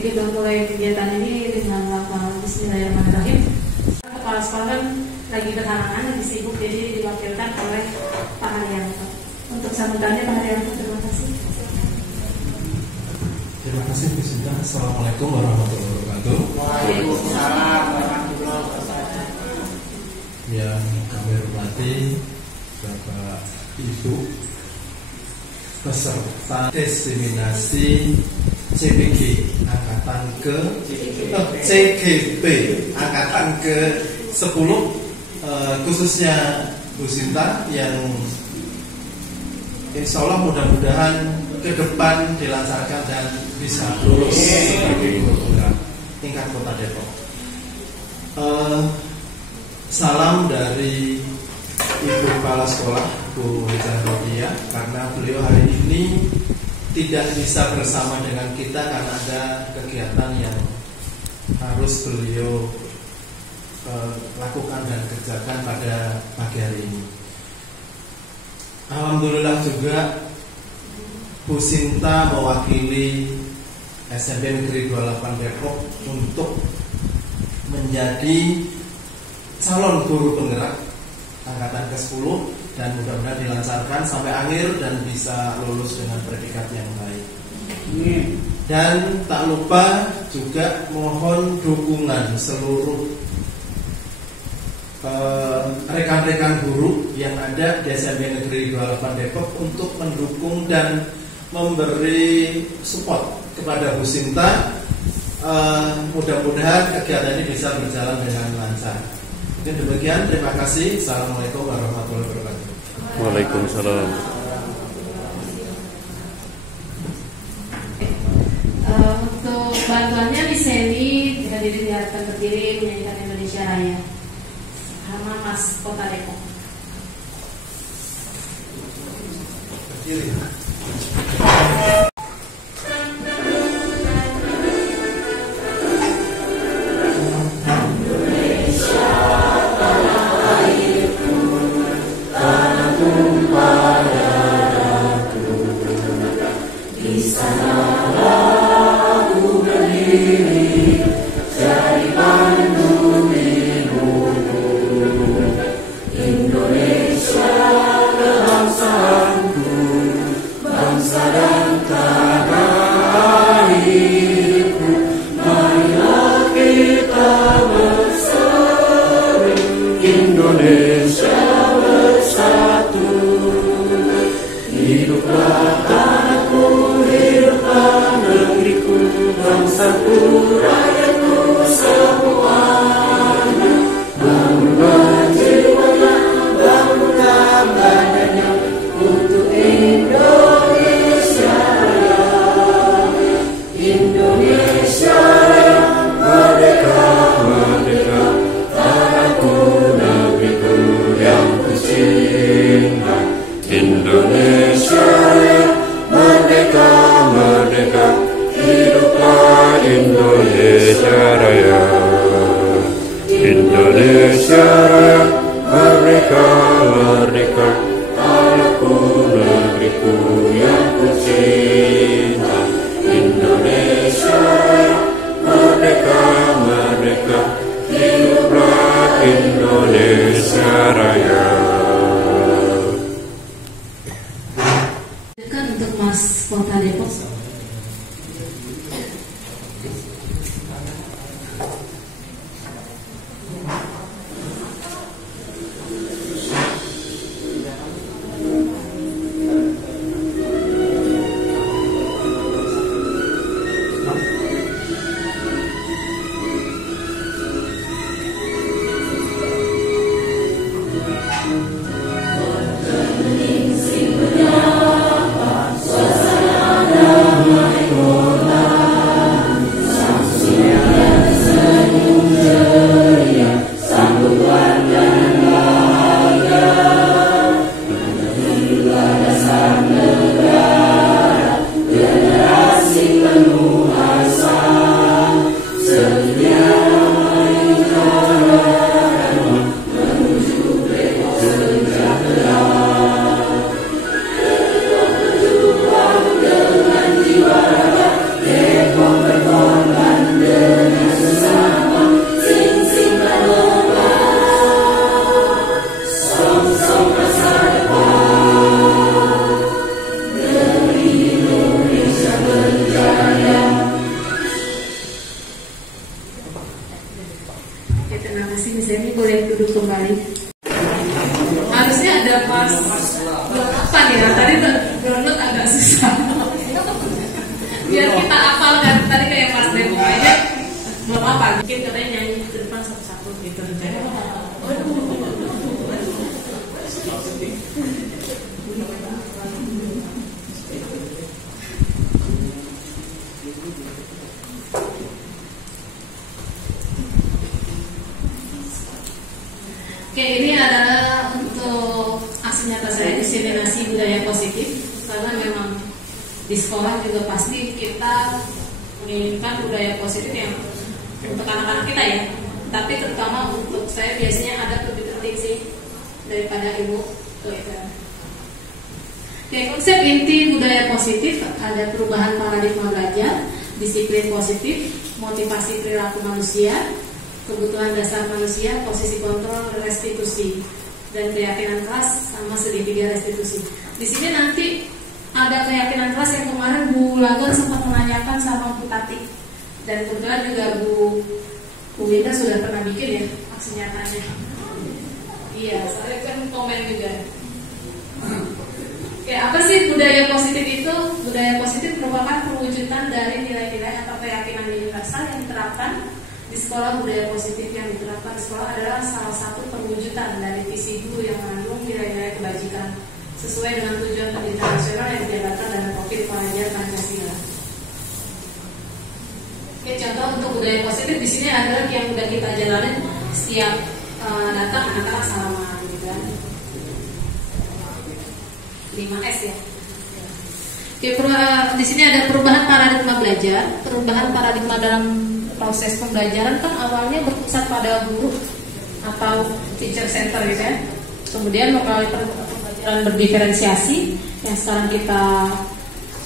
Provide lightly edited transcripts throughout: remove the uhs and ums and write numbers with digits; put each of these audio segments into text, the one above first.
kita mulai kegiatan ini dengan melakukan Bismillahirrahmanirrahim. Kepala sekolah kan lagi berhalangan, lagi sibuk, jadi diwakilkan oleh Pak Haryanto. Untuk sambutannya Pak Haryanto, terima kasih. Terima kasih Bu Sinta. Assalamualaikum warahmatullahi wabarakatuh. Waalaikumsalam warahmatullahi wabarakatuh. Yang kami hormati Bapak Ibu peserta diseminasi CPG angkatan ke CGP angkatan ke 10, khususnya Bu Sinta yang insya Allah mudah-mudahan ke depan dilancarkan dan bisa lulus sebagai guru penggerak tingkat Kota Depok. Salam dari Ibu Kepala Sekolah Bu Hijah Rodia, karena beliau hari ini tidak bisa bersama dengan kita karena ada kegiatan yang harus beliau lakukan dan kerjakan pada pagi hari ini. Alhamdulillah juga Bu Sinta mewakili SMP Negeri 28 Depok untuk menjadi calon guru penggerak angkatan ke-10 dan mudah-mudahan dilancarkan sampai akhir dan bisa lulus dengan predikat yang baik. Dan tak lupa juga mohon dukungan seluruh rekan-rekan guru yang ada di SMP Negeri 28 Depok untuk mendukung dan memberi support kepada Bu Sinta. Mudah-mudahan kegiatan ini bisa berjalan dengan lancar. Mungkin demikian, terima kasih. Assalamualaikum warahmatullahi wabarakatuh. Waalaikumsalam. Untuk bantuannya di sini dihadiri di hadapan berdiri menyanyikan Indonesia Raya sama Mas Kota Depok. Berdiri. Untuk Mas Kota Depok. kelas 8 ya. Tadi download agak susah. Biar kita hafalkan tadi kayak pas demo aja belum apa. Mungkin katanya nyanyi ke depan satu-satu gitu. Oke, ini adalah untuk aksi nyata saya diseminasi budaya positif, karena memang di sekolah juga pasti kita menginginkan budaya positif yang untuk anak-anak kita ya. Tapi terutama untuk saya biasanya ada lebih penting sih daripada ibu. Oke, konsep inti budaya positif ada perubahan paradigma belajar, disiplin positif, motivasi perilaku manusia, kebutuhan dasar manusia, posisi kontrol, restitusi, dan keyakinan kelas sama segitiga restitusi. Di sini nanti ada keyakinan kelas yang kemarin Bu Lagon sempat menanyakan sama Bu Tati, dan kebetulan juga Bu Winda sudah pernah bikin ya aksi nyatanya. Iya, saya kan komen juga. Ya, apa sih budaya positif itu? Budaya positif merupakan perwujudan dari nilai-nilai atau keyakinan universal yang diterapkan di sekolah. Budaya positif yang diterapkan di sekolah adalah salah satu perwujudan dari visi guru yang mengandung nilai-nilai kebajikan sesuai dengan tujuan pendidikan nasional yang dijalankan dalam Topik Pelajar Pancasila. Oke, contoh untuk budaya positif di sini adalah yang sudah kita jalanin setiap datang anak-anak salaman, gitu kan. 5S ya. Oke, di sini ada perubahan paradigma belajar. Perubahan paradigma dalam proses pembelajaran kan awalnya berpusat pada guru atau teacher center gitu ya. Kemudian melalui pembelajaran berdiferensiasi yang sekarang kita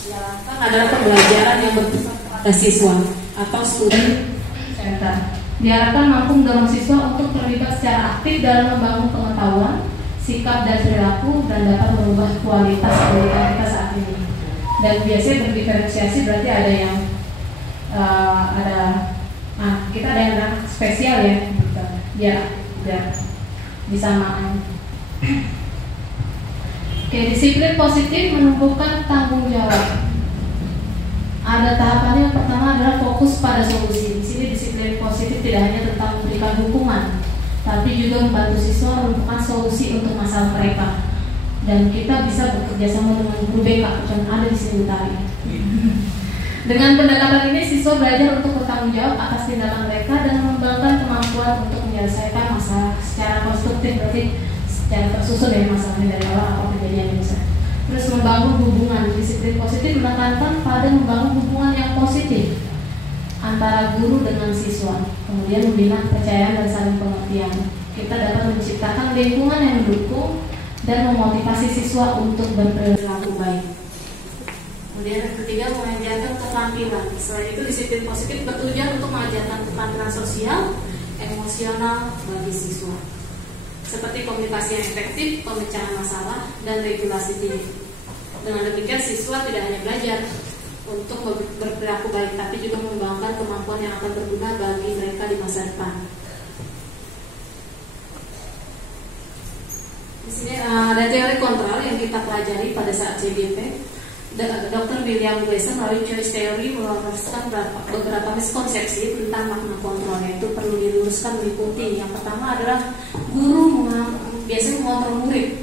jalankan adalah pembelajaran yang berpusat pada siswa atau student center. Diharapkan mampu mendorong siswa untuk terlibat secara aktif dalam membangun pengetahuan, sikap dan perilaku, dan dapat merubah kualitas pendidikan kita saat ini. Dan biasanya berdiferensiasi berarti ada yang kita ada yang spesial ya, gitu. Ya disamaan. Oke, disiplin positif menumbuhkan tanggung jawab. Ada tahapannya. Yang pertama adalah fokus pada solusi. Di sini disiplin positif tidak hanya tentang memberikan hukuman, tapi juga membantu siswa menemukan solusi untuk masalah mereka. Dan kita bisa bekerja sama dengan guru BK yang ada di sini tadi. Dengan pendekatan ini, siswa belajar untuk bertanggung jawab atas tindakan mereka dan mengembangkan kemampuan untuk menyelesaikan masalah secara konstruktif, berarti secara tersusun ya masalahnya dari awal apa kejadian bisa. Terus membangun hubungan. Disiplin positif menekankan pada membangun hubungan yang positif antara guru dengan siswa, kemudian membina kepercayaan dan saling pengertian. Kita dapat menciptakan lingkungan yang mendukung dan memotivasi siswa untuk berperilaku baik. Kemudian yang ketiga, mengajarkan keterampilan. Selain itu, disiplin positif bertujuan untuk mengajarkan keterampilan sosial, emosional bagi siswa, seperti komunikasi yang efektif, pemecahan masalah, dan regulasi diri. Dengan demikian, siswa tidak hanya belajar untuk berperilaku baik, tapi juga mengembangkan kemampuan yang akan berguna bagi mereka di masa depan. Di sini ada teori kontrol yang kita pelajari pada saat CBP. Dr. William Glasser melalui choice theory meluruskan beberapa miskonsepsi tentang makna kontrol, yaitu perlu diluruskan meliputi. Yang pertama adalah guru biasanya mengontrol murid.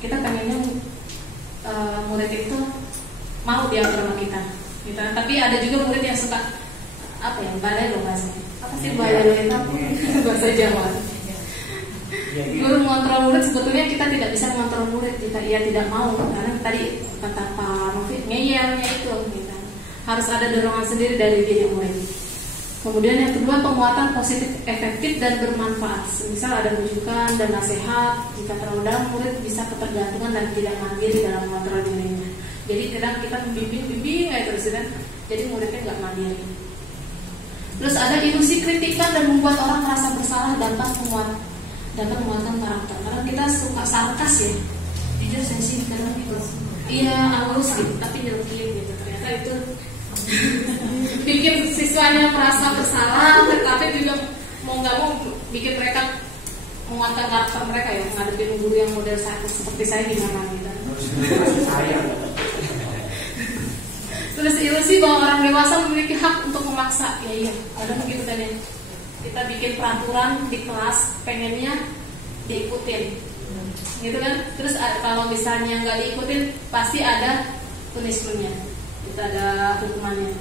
Kita pengennya murid itu mau diatur sama kita, gitu. Tapi ada juga murid yang suka balelo bahasanya. Apa sih balelo itu? Bahasa Jawa. Guru mengontrol murid, sebetulnya kita tidak bisa mengontrol murid jika ia tidak mau, karena tadi kata Pak Novi ngeyelnya itu gitu. Harus ada dorongan sendiri dari diri murid. Kemudian yang kedua, penguatan positif, efektif dan bermanfaat. Misal ada rujukan dan nasihat. Jika terlalu dalam, murid bisa ketergantungan dan tidak mandiri dalam mengontrol dirinya. Jadi kadang kita membimbing kayak terus kan, jadi muridnya nggak mandiri. Terus ada ilusi kritikan dan membuat orang merasa bersalah dapat menguatkan karakter. Karena kita suka sarkas ya, jujur sensitif karena itu. Iya halus gitu, tapi nyelkit gitu. Ternyata itu bikin siswanya merasa bersalah, tapi juga mau nggak mau bikin mereka menguatkan karakter mereka ya, menghadapi guru yang model seperti saya gimana gitu. Terus ilusi bahwa orang dewasa memiliki hak untuk memaksa. Ya iya, ada begitu kan ya. Kita bikin peraturan di kelas, pengennya diikutin, gitu kan? Terus kalau misalnya nggak diikutin, pasti ada punishmentnya, itu ada hukumannya.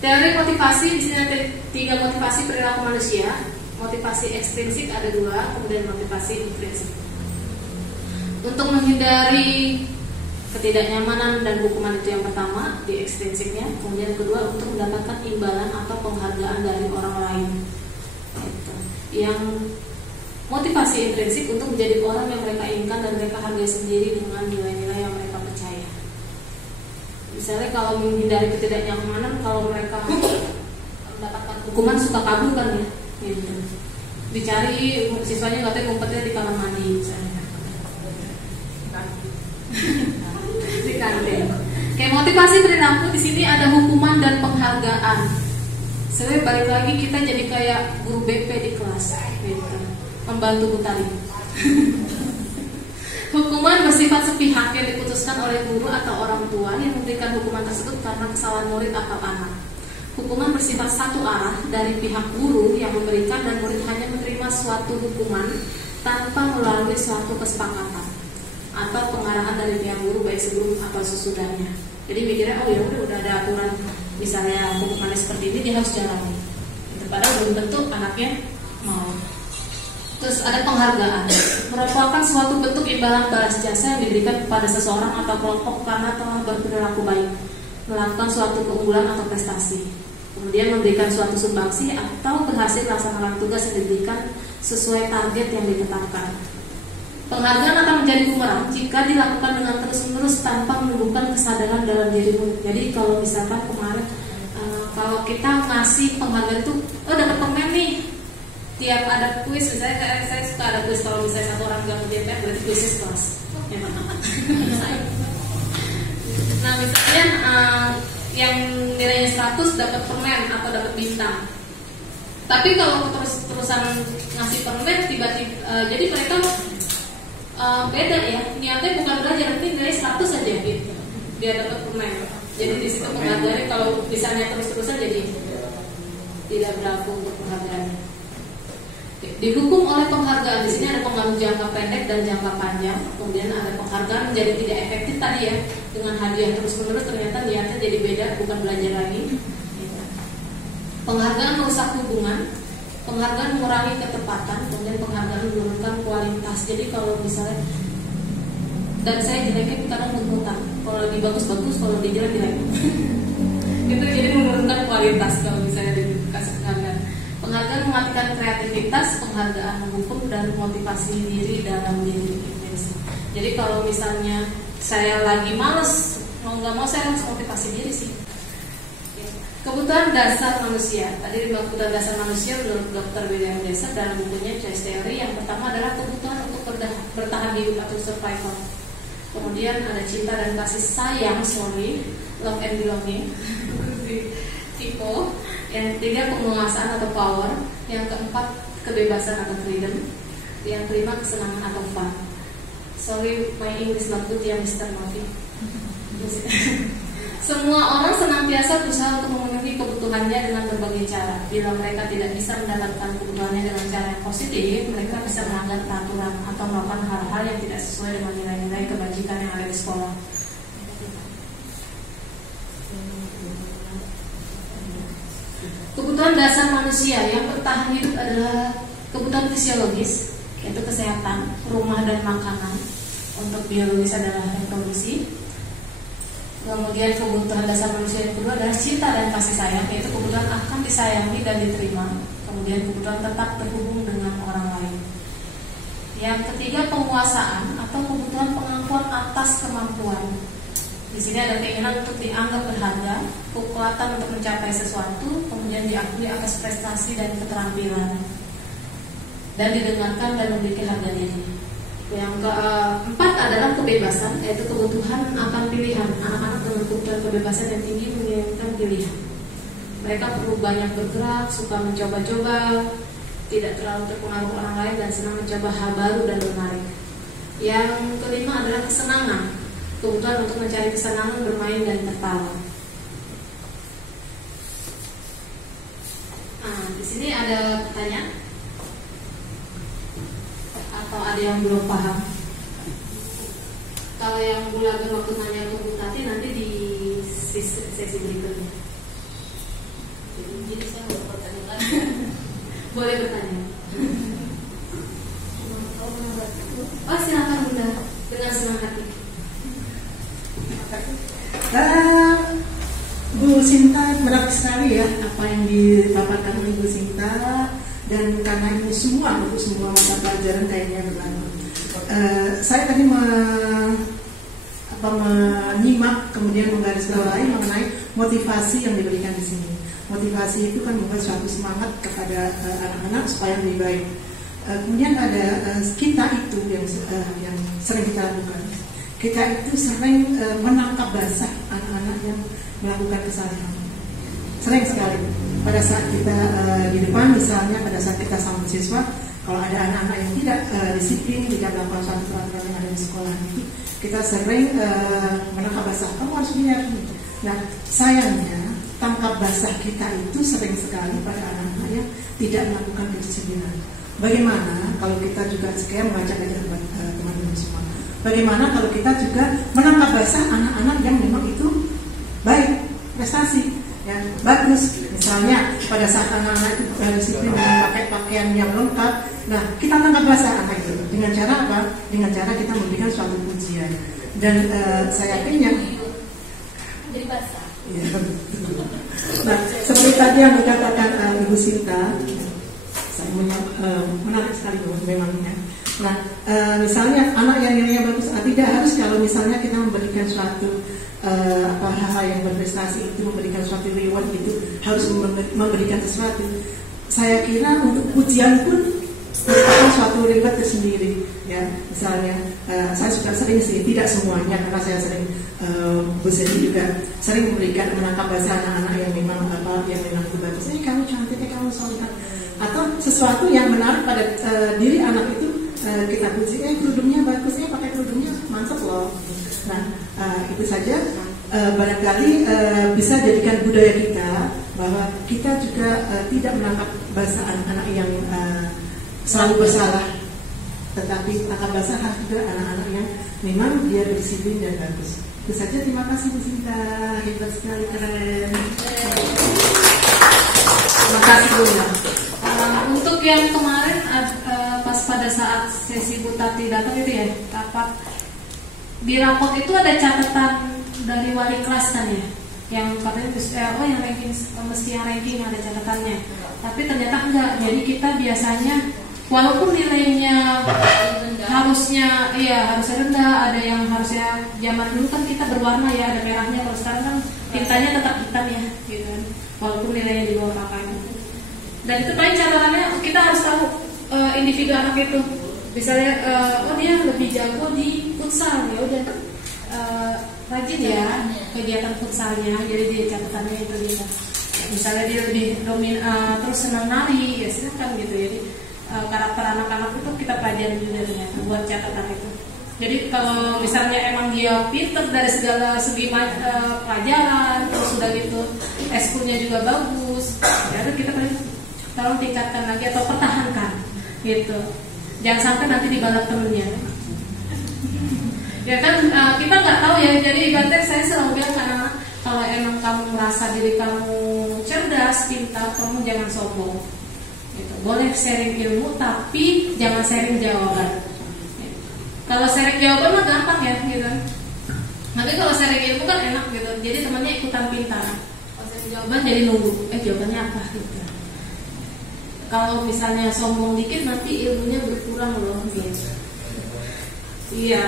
Teori motivasi di sini ada 3 motivasi perilaku manusia. Motivasi ekstrinsik ada 2, kemudian motivasi intrinsik. Untuk menghindari ketidaknyamanan dan hukuman itu yang pertama di ekstrinsiknya, kemudian kedua untuk mendapatkan imbalan atau penghargaan dari orang lain. Itu. Yang motivasi intrinsik untuk menjadi orang yang mereka inginkan dan mereka hargai sendiri dengan nilai-nilai yang mereka percaya. Misalnya kalau menghindari ketidaknyamanan, kalau mereka mendapatkan hukuman suka kabur kan ya, gitu. Dicari siswanya nggak tahu ngumpetnya di kamar mandi misalnya. Di kantin. Kayak motivasi perilaku di sini ada hukuman dan penghargaan. Sebenarnya balik lagi kita jadi kayak guru BP di kelas, gitu. Membantu Butari. Hukuman bersifat sepihak yang diputuskan oleh guru atau orang tua yang memberikan hukuman tersebut karena kesalahan murid atau anak. Hukuman bersifat satu arah dari pihak guru yang memberikan dan murid hanya menerima suatu hukuman tanpa melalui suatu kesepakatan atau pengarahan dari pihak guru baik sebelum atau sesudahnya. Jadi mikirnya oh ya udah ada aturan misalnya hukumannya seperti ini dia harus jalani. Padahal belum tentu anaknya mau. Terus ada penghargaan, merupakan suatu bentuk imbalan balas jasa yang diberikan kepada seseorang atau kelompok karena telah berperilaku baik, melakukan suatu keunggulan atau prestasi, kemudian memberikan suatu sumbangsi atau berhasil melaksanakan tugas yang diberikan sesuai target yang ditetapkan. Penghargaan akan menjadi bumerang jika dilakukan dengan terus-menerus tanpa menumbuhkan kesadaran dalam dirimu. Jadi kalau misalkan kemarin kalau kita ngasih penghargaan itu, oh dapat permen nih. Tiap ada kuis, misalnya saya suka ada kuis kalau misalnya satu orang gak ngerjain PR berarti kuisnya sekelas. Nah misalnya yang nilainya 100 dapat permen atau dapat bintang. Tapi kalau terus-terusan ngasih permen tiba-tiba jadi mereka beda ya, niatnya bukan belajar, nanti nilai 100 aja gitu. Dia dapat permen. Jadi di situ penghargaannya kalau misalnya terus-terusan jadi tidak berlaku untuk penghargaannya. Dihukum oleh penghargaan, di sini ada pengaruh jangka pendek dan jangka panjang. Kemudian ada penghargaan menjadi tidak efektif tadi ya, dengan hadiah terus-menerus ternyata niatnya jadi beda, bukan belajar lagi. Penghargaan merusak hubungan, penghargaan mengurangi ketepatan, kemudian penghargaan menurunkan kualitas. Jadi kalau misalnya dan saya jeleknya kadang mengutang, kalau lagi bagus-bagus, kalau lagi jelek-jelek. Itu jadi menurunkan kualitas kalau misalnya dikasih penghargaan. Penghargaan mematikan kreativitas, penghargaan menghukum dan motivasi diri dalam diri. Jadi kalau misalnya saya lagi males, mau nggak mau saya harus motivasi diri sih. Kebutuhan dasar manusia. Tadi kebutuhan dasar manusia menurut Dr. William Deser dalam bukunya Choice Theory, yang pertama adalah kebutuhan untuk bertahan hidup atau survival. Kemudian ada cinta dan kasih sayang, love and belonging. Tipe. Yang ketiga penguasaan atau power. Yang keempat kebebasan atau freedom. Yang kelima kesenangan atau fun. Sorry my English not good ya Mr. Novi. Semua orang senantiasa berusaha untuk memenuhi kebutuhannya dengan berbagai cara. Bila mereka tidak bisa mendapatkan kebutuhannya dengan cara yang positif, mereka bisa melanggar peraturan atau melakukan hal-hal yang tidak sesuai dengan nilai-nilai kebajikan yang ada di sekolah. Kebutuhan dasar manusia yang bertahan hidup adalah kebutuhan fisiologis, yaitu kesehatan, rumah dan makanan. Untuk biologis adalah reproduksi. Kemudian kebutuhan dasar manusia yang kedua adalah cinta dan kasih sayang, yaitu kebutuhan akan disayangi dan diterima. Kemudian kebutuhan tetap terhubung dengan orang lain. Yang ketiga penguasaan atau kebutuhan pengakuan atas kemampuan. Di sini ada keinginan untuk dianggap berharga, kekuatan untuk mencapai sesuatu, kemudian diakui atas prestasi dan keterampilan, dan didengarkan dan memiliki harga diri. Yang keempat adalah kebebasan, yaitu kebutuhan akan pilihan. Anak-anak dengan kebutuhan kebebasan yang tinggi menginginkan pilihan. Mereka perlu banyak bergerak, suka mencoba-coba, tidak terlalu terpengaruh orang lain dan senang mencoba hal baru dan menarik. Yang kelima adalah kesenangan, kebutuhan untuk mencari kesenangan bermain dan tertawa. Nah, di sini ada pertanyaan atau ada yang belum paham? Kalau yang bulan waktu nanya ke Bu Tati nanti di sesi berikutnya. Jadi saya mau pertanyaan. Boleh bertanya. Oh silakan Bunda, dengan senang hati. Bu Sinta menarik sekali ya apa yang dipaparkan oleh Bu Sinta, dan karena ini semua untuk semua mata pelajaran kayaknya berlaku. Saya tadi menyimak kemudian menggarisbawahi mengenai motivasi yang diberikan di sini. Motivasi itu kan membuat suatu semangat kepada anak-anak supaya lebih baik. Kemudian ada kita itu yang sering kita lakukan. Kita itu sering menangkap basah anak-anak yang melakukan kesalahan. Sering sekali. Pada saat kita di depan, misalnya pada saat kita sama siswa, kalau ada anak-anak yang tidak disiplin, tidak melakukan suatu peraturan yang ada di sekolah itu, kita sering menangkap basah. Kamu harus lihat. Nah, sayangnya tangkap basah kita itu sering sekali pada anak-anak yang tidak melakukan kedisiplinan. Bagaimana kalau kita juga sekarang mengajak teman-teman semua? Bagaimana kalau kita juga menangkap basah anak-anak yang memang itu baik, prestasi, ya, bagus. Misalnya pada saat anak-anak itu disiplin memakai pakaian yang lengkap, nah kita tangkap basah anak itu dengan cara apa? Dengan cara kita memberikan suatu pujian. Dan saya yakin yang Jadi basah. ya, nah, seperti tadi yang dikatakan Ibu Sinta, saya menarik sekali memangnya. Nah, misalnya anak yang nilainya bagus, tidak harus kalau misalnya kita memberikan suatu hal-hal yang berprestasi itu, memberikan suatu reward itu harus memberikan sesuatu. Saya kira untuk pujian pun merupakan suatu reward tersendiri. Ya, misalnya saya sudah sering sih, tidak semuanya karena saya sering Bu Sesi juga sering memberikan menangkap basah anak-anak yang memang itu bagus. Kamu cantik, kamu soleh. Atau sesuatu yang menarik pada diri anak itu kita puji, kerudungnya bagus, pakai kerudungnya mantap loh. Nah, itu saja barangkali bisa jadikan budaya kita bahwa kita juga tidak menangkap basah anak-anak yang selalu bersalah, tetapi tangkap basah juga anak-anak yang memang dia berdisiplin dan bagus. Itu saja, terima kasih Bu Sinta, hebat sekali, keren. Terima kasih Bu. Untuk yang kemarin pas pada saat sesi Bu Tati datang itu ya, rapat di rapot itu ada catatan dari wali kelas kan ya, yang katanya yang ranking mesti yang ranking ada catatannya, tapi ternyata enggak. Jadi kita biasanya walaupun nilainya harusnya rendah, ada yang harusnya zaman dulu kan kita berwarna ya, ada merahnya, kalau sekarang kan tintanya tetap hitam ya, gitu kan, walaupun nilainya di bawah kakaknya. Dan itu paling catatannya kita harus tahu individu anak itu, misalnya dia lebih jago di futsal, ya udah rajin ya kegiatan futsalnya, jadi dia catatannya itu dia. Misalnya dia lebih terus senang nari, ya silakan gitu. Jadi karakter anak-anak itu kita pelajari juga ternyata buat catatan itu. Jadi kalau misalnya emang dia pinter dari segala segi pelajaran, terus sudah gitu eskulnya juga bagus, ya kita tolong tingkatkan lagi atau pertahankan gitu. Jangan sampai nanti dibalap temennya. Ya kan kita nggak tahu ya. Jadi ibaratnya saya selalu bilang karena kalau emang kamu merasa diri kamu cerdas, pintar, kamu jangan sombong. Gitu. Boleh sharing ilmu tapi jangan sharing jawaban. Gitu. Kalau sharing jawaban mah gampang ya gitu. Tapi kalau sharing ilmu kan enak gitu. Jadi temannya ikutan pintar. Kalau sharing jawaban jadi nunggu. Jawabannya apa gitu. Kalau misalnya sombong dikit nanti ilmunya berkurang loh gitu. Iya,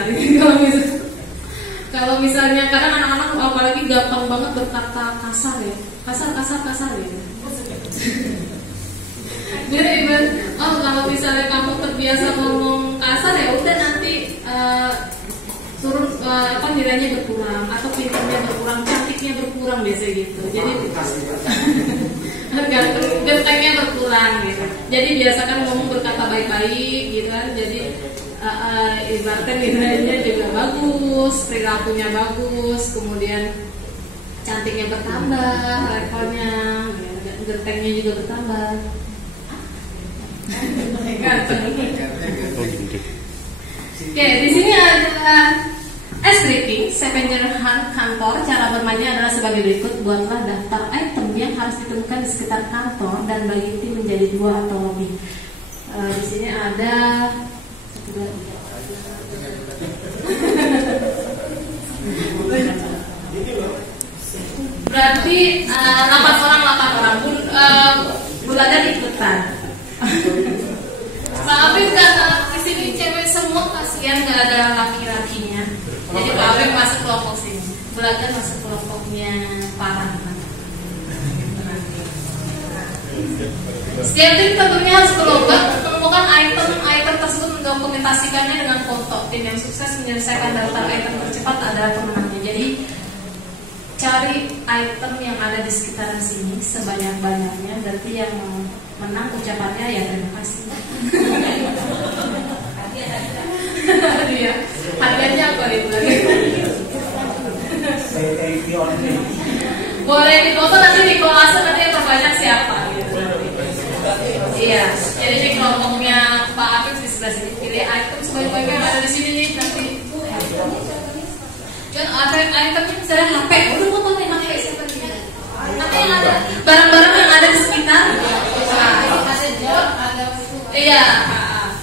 kalau misalnya kadang anak-anak apalagi gampang banget berkata kasar ya, kasar ya. Jadi kalau misalnya kamu terbiasa ngomong kasar ya udah nanti turun nilainya berkurang atau pintarnya berkurang, cantiknya berkurang biasa gitu. Jadi gentengnya berkurang gitu. Jadi biasakan ngomong berkata baik-baik gitu kan. Jadi ibaratnya nilainya juga bagus, perilakunya bagus, kemudian cantiknya bertambah, levelnya, gentengnya juga bertambah. Oke, di sini ada ice breaking, scavenger hunt kantor. Cara bermainnya adalah sebagai berikut. Buatlah daftar item yang harus ditemukan di sekitar kantor dan bagi tim menjadi 2 atau lebih. Di sini ada 1, 2, 3. Berarti 8 orang. Buladan ikutan. Pak Afif kata di sini cewek semua, kasihan nggak ada laki-lakinya. Jadi Pak Afif masuk kelompok sini. Buladan masuk kelompoknya Farah. Setiap tim tentunya harus menemukan item tersebut, mendokumentasikannya dengan foto. Tim yang sukses menyelesaikan daftar item tercepat adalah pemenangnya. Jadi cari item yang ada di sekitaran sini sebanyak-banyaknya. Berarti yang menang ucapannya ya terima kasih. Hadiah. Hadiahnya apa nih? Boleh dipoto nanti di kolase, nanti yang terbanyak siapa gitu. Iya, jadi di kelompoknya Pak Afif di sebelah sini pilih item sebanyak-banyaknya yang ada di sini nih nanti. Jangan itemnya misalnya HP, udah foto nih HP siapa nih? Nanti yang ada barang-barang yang ada di sekitar. Iya.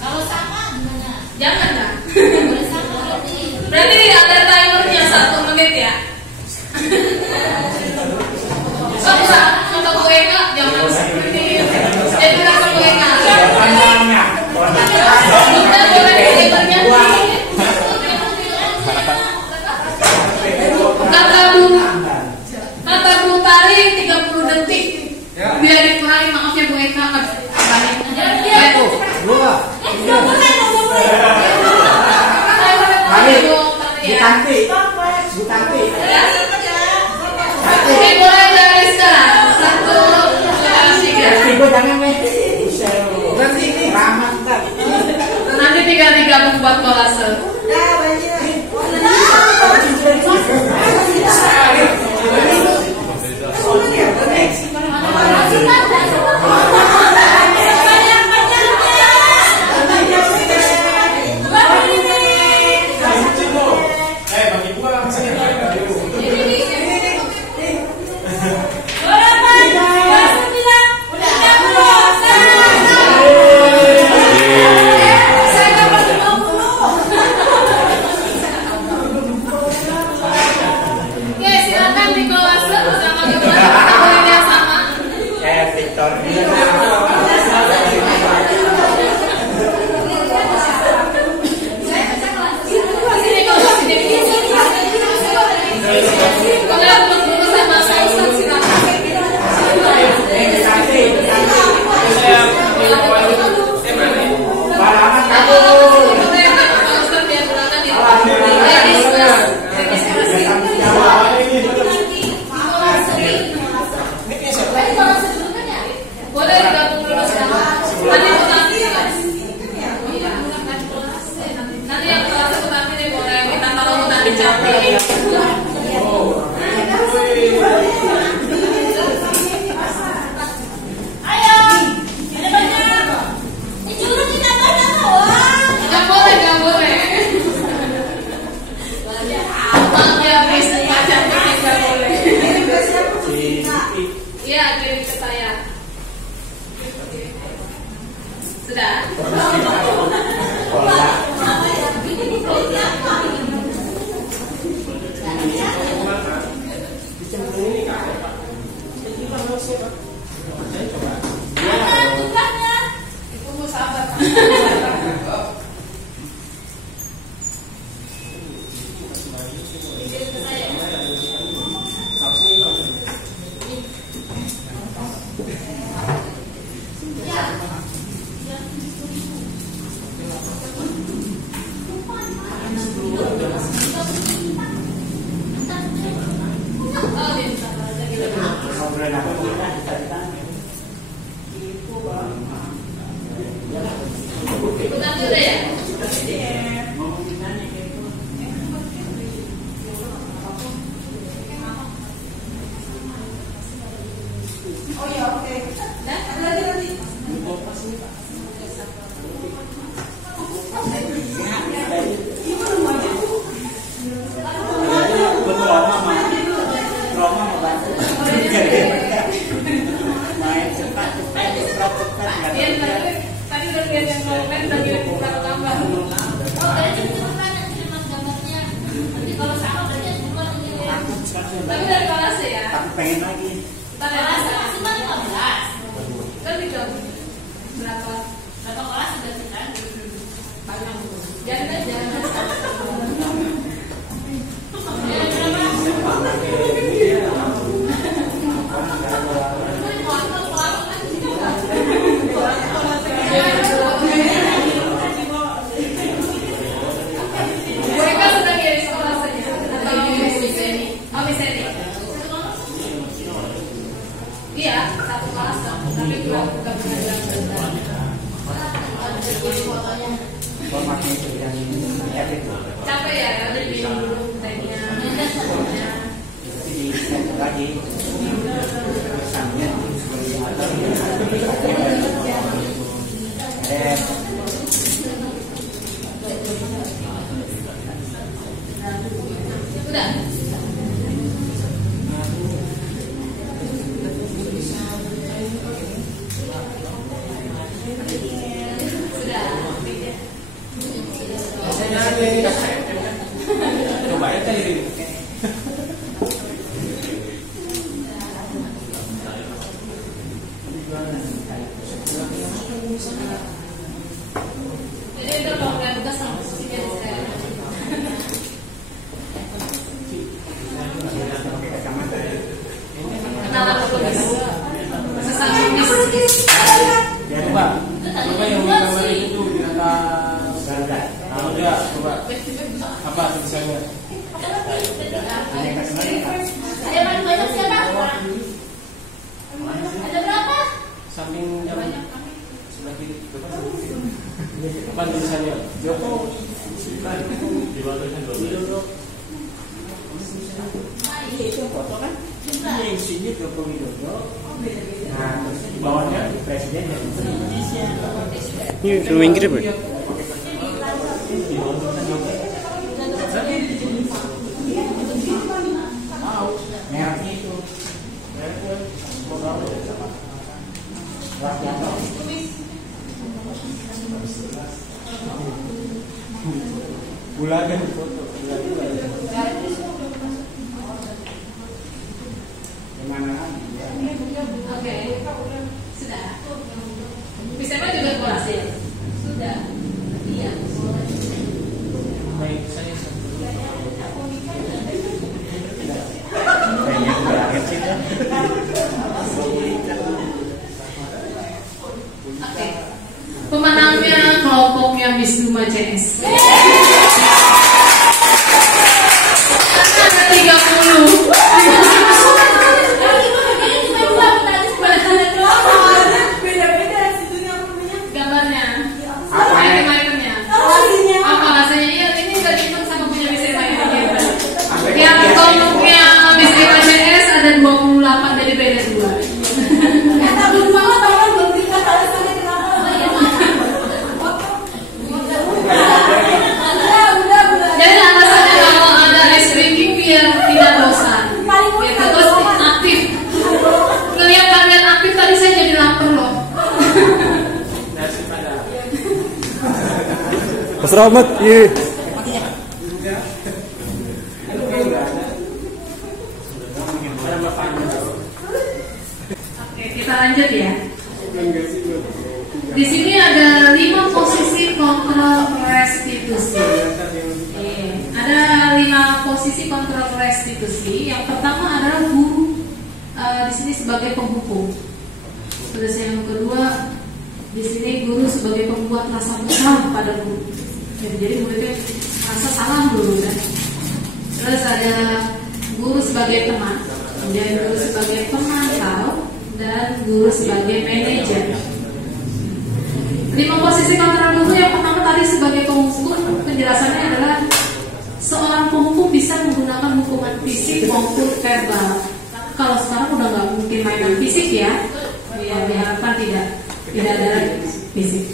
Kalau sama gimana? Jangan lah. Boleh sama Berarti ada timernya 1 menit ya. So bisa untuk Bu Eka jangan 10 menit. Jadi berapa Bu Eka? Kita boleh timernya. Kata Bu Tari 30 detik. Biar dikurangi, maaf ya Bu Eka. Bukanti. Oke, mulai dari sekarang. 1, 2, 3. Berarti ini ramah ntar. Nanti tinggal digabung buat kolase. Sudah. udah ya? Oh ya, oke. Dan Ada lagi nanti. Itu rumahnya. Main cepat tadi udah lihat yang komen udah kirim bukan gambar. Oh, berarti itu kan nanti mas gambarnya. Nanti kalau sama berarti duluan aja ya. Tapi dari kelas ya. Tapi pengen lagi. Kita Kelas lihat maksimal 15. kan tiga berapa? Berapa kelas sudah kan? Banyak. Jangan aja. Mereka sudah kirim sekolah saja. Atau Miss Eni. Oh, Miss Eni. Iya, satu kelas tapi bukan pelajaran berenang. Kirim fotonya. Formatnya itu yang edit. Capek ya, udah diminum dulu tehnya. Jadi di lagi. Sambil Udah. coba aja ini. Jadi itu kalau nggak tugas sama sini saya. Kenalan dulu guys. Sesama bis. Ya coba. Coba yang gambar itu di atas. Kalau dia coba apa tulisannya? Ada paling banyak siapa? Ada berapa? Samping banyak sebelah kiri. Apa tulisannya? Joko. Di bawahnya Widodo. Iya, itu foto kan? Ini yang sini Joko Widodo. Nah, terus di bawahnya Presiden dan Menteri Indonesia. Ini drawing gitu, Bro. Merahnya itu. Merahnya modal. Warnanya. Bulagan foto. Gimana lagi? Oke. Sudah. Bisa apa juga kelas ya? Sudah. Iya. Baik, saya Oke. Pemenangnya kelompoknya Miss Duma CS. Ada 30. Beda-beda situnya namanya. Gambarnya. Apa? Item-itemnya. Aslinya. Apa rasanya? Iya, ini udah dihitung sama punya Miss Ema ya. Yang kelompoknya Miss Ema CS ada 28 jadi beda 2. Kata belum banget, orang belum tinggal alasannya kenapa. Udah. Jadi alasannya kalau ada ice drinking biar tidak bosan. Ya, terus aktif. Ngelihat kalian aktif tadi saya jadi lapar loh. Mas Rahmat, iya. Oke, kita lanjut ya. Di sini ada 5 posisi kontrol restitusi. Ada 5 posisi kontrol restitusi. Yang pertama adalah guru di sini sebagai penghukum. Terus yang kedua di sini guru sebagai pembuat rasa bersalah pada guru. Jadi muridnya rasa salah dulu kan. Terus ada guru sebagai teman, kemudian guru sebagai pemantau, dan guru sebagai manajer. 5 posisi kontrol guru yang pertama tadi bisa menggunakan hukuman fisik maupun verbal. Kalau sekarang udah nggak mungkin mainan fisik ya, diharapkan tidak ada lagi fisik.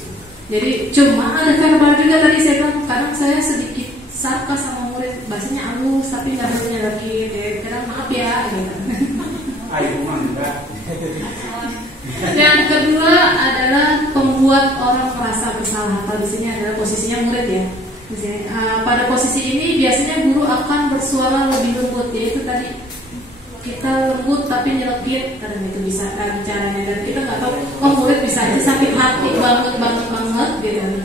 Jadi cuma ada verbal juga. Tadi saya bilang kadang saya sedikit sarkas sama murid, bahasanya halus tapi nggak halusnya lagi. Kadang maaf ya. Gitu. Yang kedua adalah membuat orang merasa bersalah. Kalau di sini adalah posisinya murid ya. Di sini, pada posisi ini biasanya guru akan bersuara lebih lembut, yaitu tadi kita lembut tapi nyelekit, kadang itu bisa caranya, dan kita nggak tahu, murid bisa aja sakit hati banget gitu.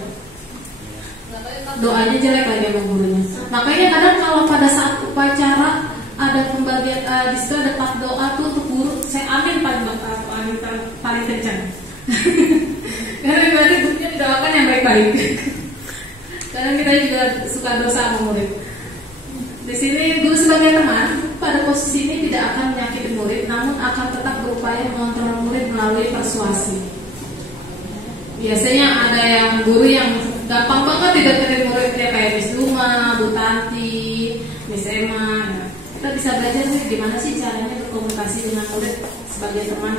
Doanya jelek lagi sama gurunya. Makanya kadang kalau pada saat upacara ada pembagian di situ ada part doa tuh untuk guru, saya amin paling kencang. Karena berarti gurunya didoakan yang baik-baik. Karena kita juga suka dosa sama murid. Di sini guru sebagai teman pada posisi ini tidak akan menyakiti murid, namun akan tetap berupaya mengontrol murid melalui persuasi. Biasanya ada yang guru yang gampang banget dideketin murid, kayak Miss Luma, Bu Tanti, Miss Emma. Kita bisa belajar nih gimana sih caranya berkomunikasi dengan murid sebagai teman.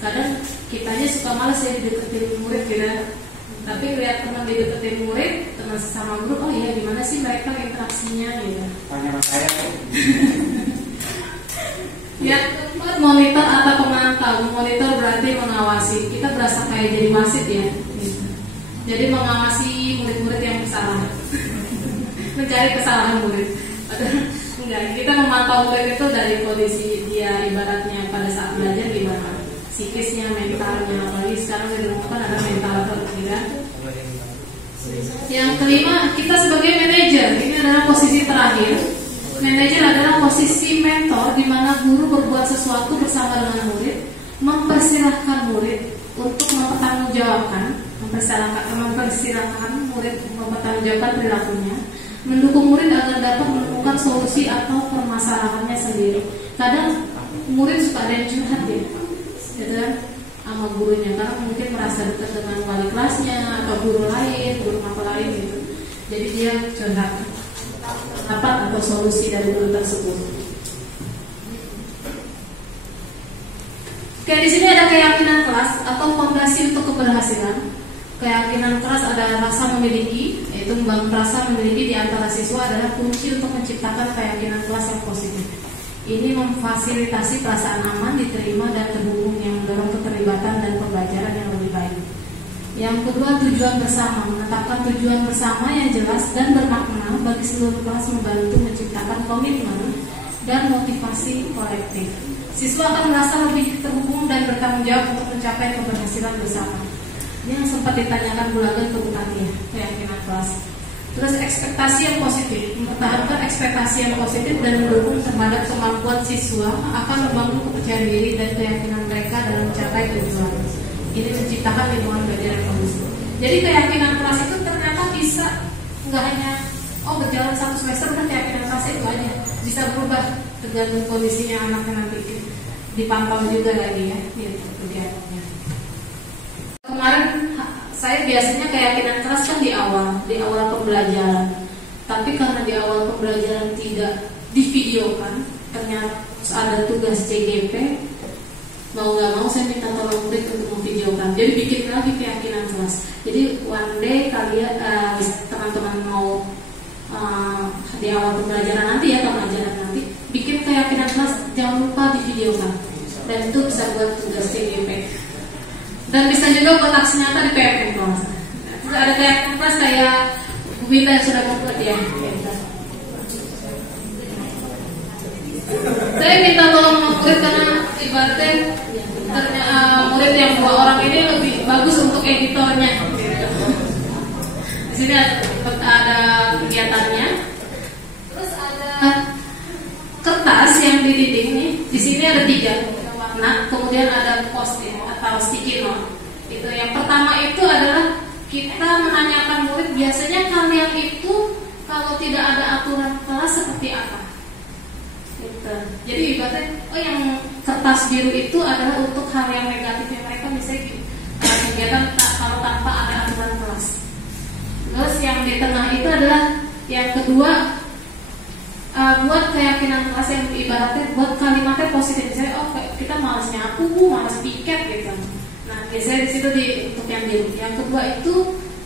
Kadang kitanya suka malas ya dideketin murid gitu. Tapi lihat teman dideketin murid, teman sesama guru, oh iya gimana sih mereka interaksinya gitu. Tanya saya. Ya, monitor atau pemantau. Monitor berarti mengawasi. Kita berasa kayak jadi wasit ya. Gitu. Jadi mengawasi murid-murid yang bersalah, mencari kesalahan murid. Enggak, kita memantau murid itu dari kondisi dia ibaratnya pada saat belajar gimana. Psikisnya, mentalnya, apalagi sekarang di rumah kan ada mental atau tidak. Yang kelima, kita sebagai manajer, ini adalah posisi terakhir. Manajer adalah posisi mentor di mana guru berbuat sesuatu bersama dengan murid, mempersilahkan murid untuk mempertanggungjawabkan murid mempertanggungjawabkan perilakunya, mendukung murid agar dapat menemukan solusi atau permasalahannya sendiri. Kadang murid suka ada yang curhat ya, gitu kan, sama gurunya karena mungkin merasa dekat dengan wali kelasnya atau guru apa lain gitu. Jadi dia curhat apa atau solusi dari guru tersebut. Kayak di sini ada keyakinan kelas atau fondasi untuk keberhasilan. Keyakinan kelas ada rasa memiliki, yaitu membangun rasa memiliki di antara siswa adalah kunci untuk menciptakan keyakinan kelas yang positif. Ini memfasilitasi perasaan aman, diterima dan terhubung yang mendorong keterlibatan dan pembelajaran yang lebih baik. Yang kedua, tujuan bersama. Menetapkan tujuan bersama yang jelas dan bermakna bagi seluruh kelas membantu menciptakan komitmen dan motivasi kolektif. Siswa akan merasa lebih terhubung dan bertanggung jawab untuk mencapai keberhasilan bersama. Ini yang sempat ditanyakan bulanan ke Bupati ya, keyakinan kelas. Terus ekspektasi yang positif, mempertahankan ekspektasi yang positif dan mendukung terhadap kemampuan siswa akan membangun kepercayaan diri dan keyakinan mereka dalam mencapai tujuan. Ini menciptakan lingkungan belajar yang kondusif. Jadi keyakinan kelas itu ternyata bisa nggak hanya berjalan satu semester udah keyakinan kelas itu aja, bisa berubah tergantung kondisinya anaknya nanti, dipantau juga lagi ya, gitu kegiatannya. Kemarin saya biasanya keyakinan keras kan di awal pembelajaran. Tapi karena di awal pembelajaran tidak divideokan, ternyata ada tugas CGP, mau nggak mau saya minta tolong murid untuk memvideokan. Jadi bikin lagi keyakinan keras. Jadi one day kalian teman-teman mau di awal pembelajaran nanti ya, pembelajaran nanti bikin keyakinan keras, jangan lupa divideokan. Dan itu bisa buat tugas CGP. Dan bisa juga buat aksi nyata di PMM kelas. Ada keyakinan kelas kayak Bu Binta yang sudah membuat ya. Saya minta tolong murid karena ibaratnya murid yang 2 orang ini lebih bagus untuk editornya. Di sini ada kegiatannya. Terus ada kertas yang di dinding nih. Di sini ada 3 warna. Kemudian ada post-it atau sticky note. Itu yang pertama itu adalah kita menanyakan murid biasanya kalian itu kalau tidak ada aturan kelas seperti apa. Gitu. Jadi ibaratnya yang kertas biru itu adalah untuk hal yang negatif yang mereka misalnya kegiatan kalau tanpa ada aturan kelas. Terus yang di tengah itu adalah yang kedua buat keyakinan kelas yang ibaratnya buat kalimatnya positif. Misalnya, oh kita malas nyapu, malas piket gitu. Nah, biasanya di situ untuk yang biru. Yang kedua itu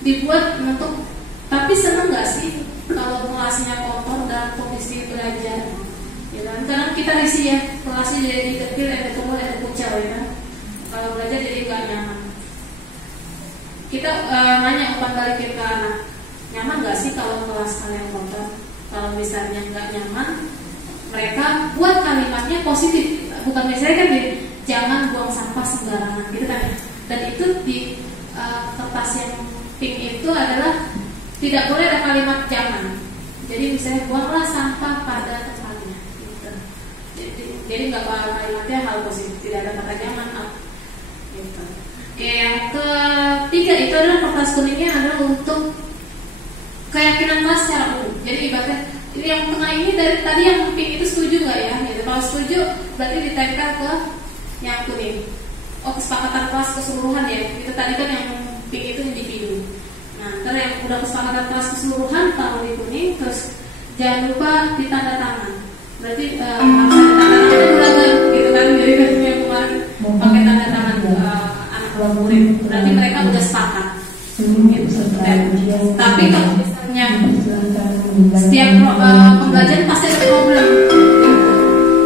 dibuat untuk, tapi seneng nggak sih kalau kelasnya kotor dan kondisi belajar? Ya kan, kadang kita risih ya, kelasnya jadi kecil, ada kumpul, ada kucel ya kan. Kalau belajar jadi nggak nyaman. Kita nanya umpan balikin ke anak, nyaman nggak sih kalau kelas kalian kotor? Kalau misalnya nggak nyaman, mereka buat kalimatnya positif. Bukan misalnya kan jangan buang sampah sembarangan gitu kan. Dan itu di kertas yang pink itu adalah tidak boleh ada kalimat jangan. Jadi misalnya buanglah sampah pada tempatnya gitu. Jadi nggak kalimatnya hal positif, tidak ada kata jangan gitu. Oke, yang ketiga itu adalah kertas kuningnya adalah untuk keyakinan kelas secara umum. Jadi ibaratnya ini yang tengah ini dari tadi yang pink itu setuju nggak ya? Gitu. Kalau setuju berarti ditempel ke yang kuning. Oh, kesepakatan kelas keseluruhan ya. Itu tadi kan yang pink itu individu. Nah, ntar yang udah kesepakatan kelas keseluruhan taruh di kuning, terus jangan lupa ditanda tangan. Berarti harus ada tanda tangan ulangan gitu kan? Jadi kan yang kemarin pakai tanda tangan anak buah murid. Berarti mereka udah sepakat. Gitu. Tapi kalau misalnya setiap pembelajaran pasti ada problem.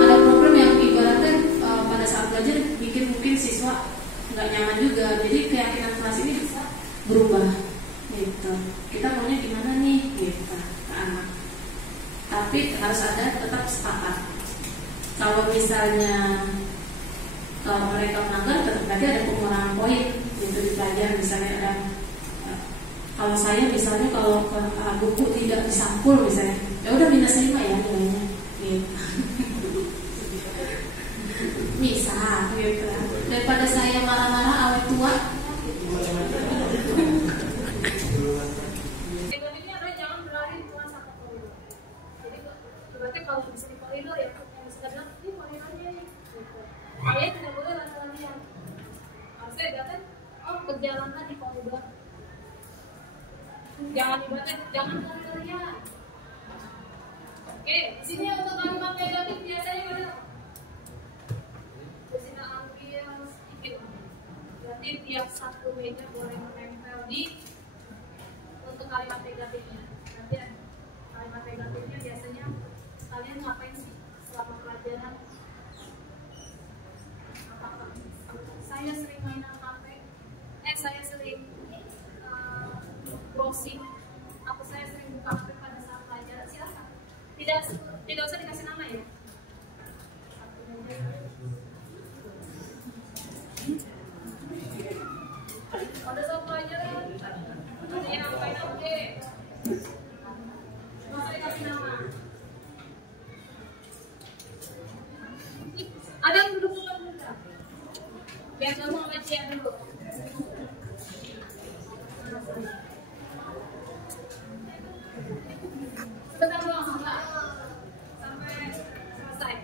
Ada problem yang ibaratnya pada saat belajar bikin mungkin siswa nggak nyaman juga. Jadi keyakinan kelas ini bisa berubah. Gitu. Kita maunya gimana nih? Gitu ke anak. Tapi harus ada tetap sepakat. Kalau misalnya mereka melanggar, berarti ada pengurangan poin. Gitu di pelajaran misalnya ada. Kalau saya misalnya kalau buku tidak disampul misalnya, ya udah -5 ya nilainya, gitu. Bisa, gitu. Daripada saya marah-marah awet tua. Ini adalah jangan berlari di tengah satu koridor. Jadi berarti kalau bisa di koridor ya, yang bisa bilang ini koridornya nih. Kalian tidak boleh lari-larian. Harusnya berarti berjalanlah di koridor. Jangan ibaratnya, jangan lari-larian. Oke, di sini untuk kalimat negatif biasanya ada bersinar ambil sedikit. Berarti tiap satu meja boleh menempel di untuk kalimat negatifnya. Nanti kalimat negatifnya biasanya kalian ngapain sih selama pelajaran? Apakah saya sering mainan HP? Saya sering browsing, atau saya sering buka HP pada saat pelajaran, silakan. Tidak usah dikasih nama ya. Pada saat pelajaran, ada yang ngapain oke. Tidak usah dikasih nama. Ada yang duduk depan muka. Biar kamu ngajian dulu. Sebentar doang, enggak sampai selesai.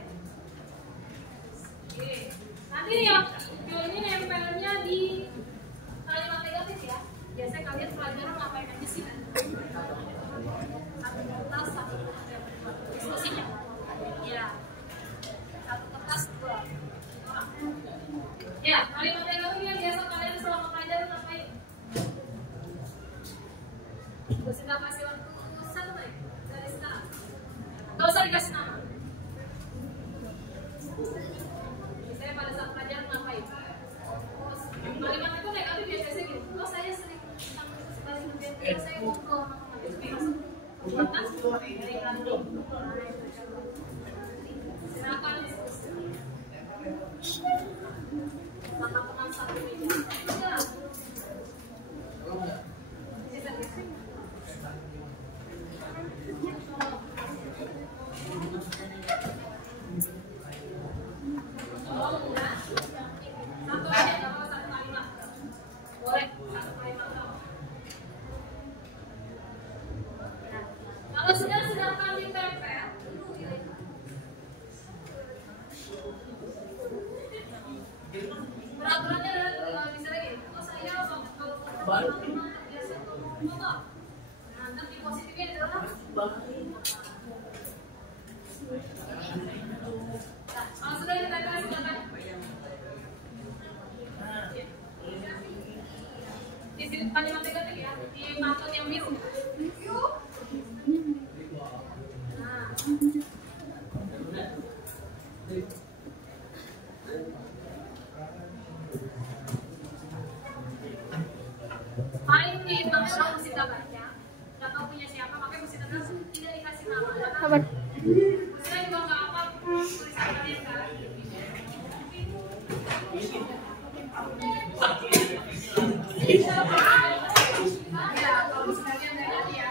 Oke. Nanti yang ini nempelnya di kalimat negatif ya. Biasanya kalian pelajaran ngapain aja sih? Satu kertas, satu diskusinya. Ya. Satu kertas, 2. Ya, kalimat negatif yang biasa kalian selama pelajaran ngapain? Bersinta kasih waktu 1 menit dari sekarang. Gak usah dikasih nama. Misalnya pada saat pelajaran ngapain? Kalimat itu negatif biasanya gitu. Oh saya sering sekali kemudian saya ngobrol sama teman itu dari kantor. Silakan diskusi. Mata pengan satu meja. Kalau sudah kami tempel, peraturannya adalah misalnya gini, oh saya kalau biasa ngomong foto, nanti di positifnya adalah Apa? Saya juga nggak apa tulisan kalian kan. Ya, kalau misalnya negatif ya.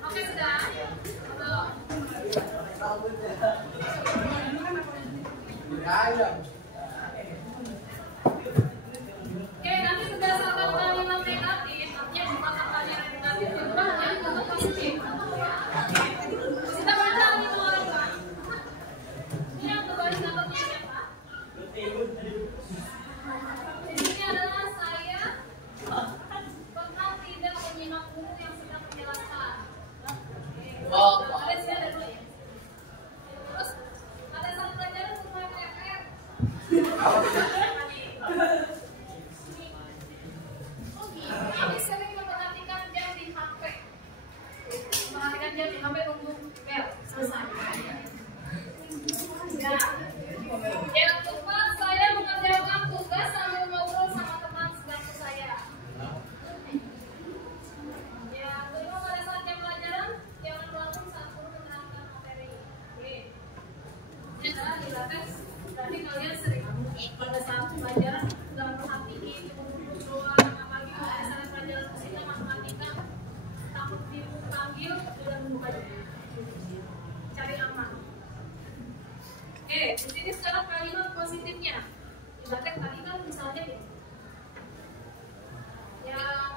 Oke, sudah. Oke, nanti berdasarkan kalimat negatif, artinya bukan kalimat negatif, dirubah menjadi kata positif. Kita baca nih orang Pak. Ini yang kembali contohnya siapa? Ini adalah saya pernah tidak menyimak guru yang sedang menjelaskan. Ada sini ada dulu ya. Terus ada satu pelajaran semua PR. Kami sering memperhatikan jam di HP. Memperhatikan jam di HP untuk bel selesai. Ya. Yang keempat, saya mengerjakan tugas sambil ngobrol sama teman sebangku saya. Yang kelima, pada saat jam pelajaran jangan bangun saat guru menerangkan materi. Oke. Ini adalah dilates. Berarti kalian sering pada saat pelajaran sudah perhatiin duduk doang, apalagi pada saat pelajaran fisika matematika takut dipanggil dan membuka cari aman. Oke, di sini sekarang kalimat positifnya. Dibatek tadi kan misalnya nih, yang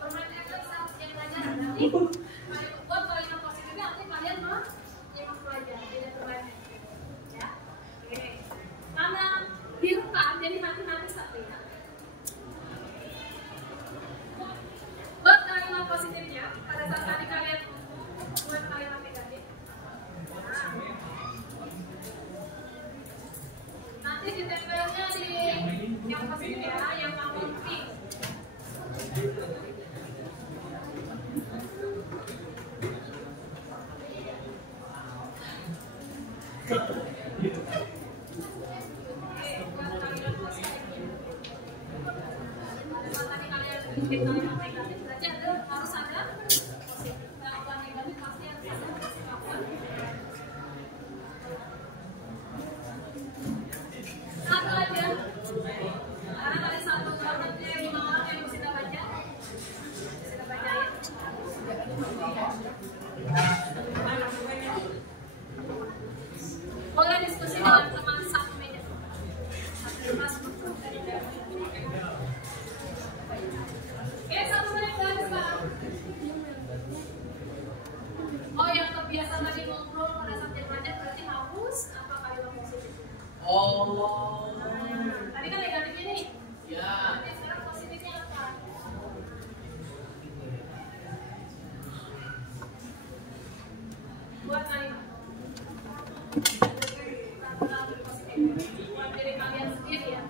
bermain efek saat jam pelajaran. Nanti buat kalimat positifnya nanti kalian mah nyimak pelajaran, tidak bermain efek. Ya, oke. Karena direkam, jadi nanti satu ya. Buat kalimat positifnya, pada saat tadi kalian buat kalimat negatif. Nanti ditempelnya di yang positif ya, yang kamu pink. Oke, buat kalian positifnya. Pada saat tadi kalian bikin kalimat negatif, berarti harus ada positif. Kalau negatif pasti harus ada positif apa? Satu aja, karena tadi satu orangnya 5 orang yang mesti kita baca, bacain. Boleh diskusi dengan teman satu meja. Oke, 1 menit dari sekarang. Oh, yang terbiasa tadi ngobrol pada saat jam pelajaran berarti haus apa kalimat positif? Tadi kan negatifnya nih. Ya. Oke, sekarang positifnya apa? Buat kalimat. Buat diri kalian sendiri ya.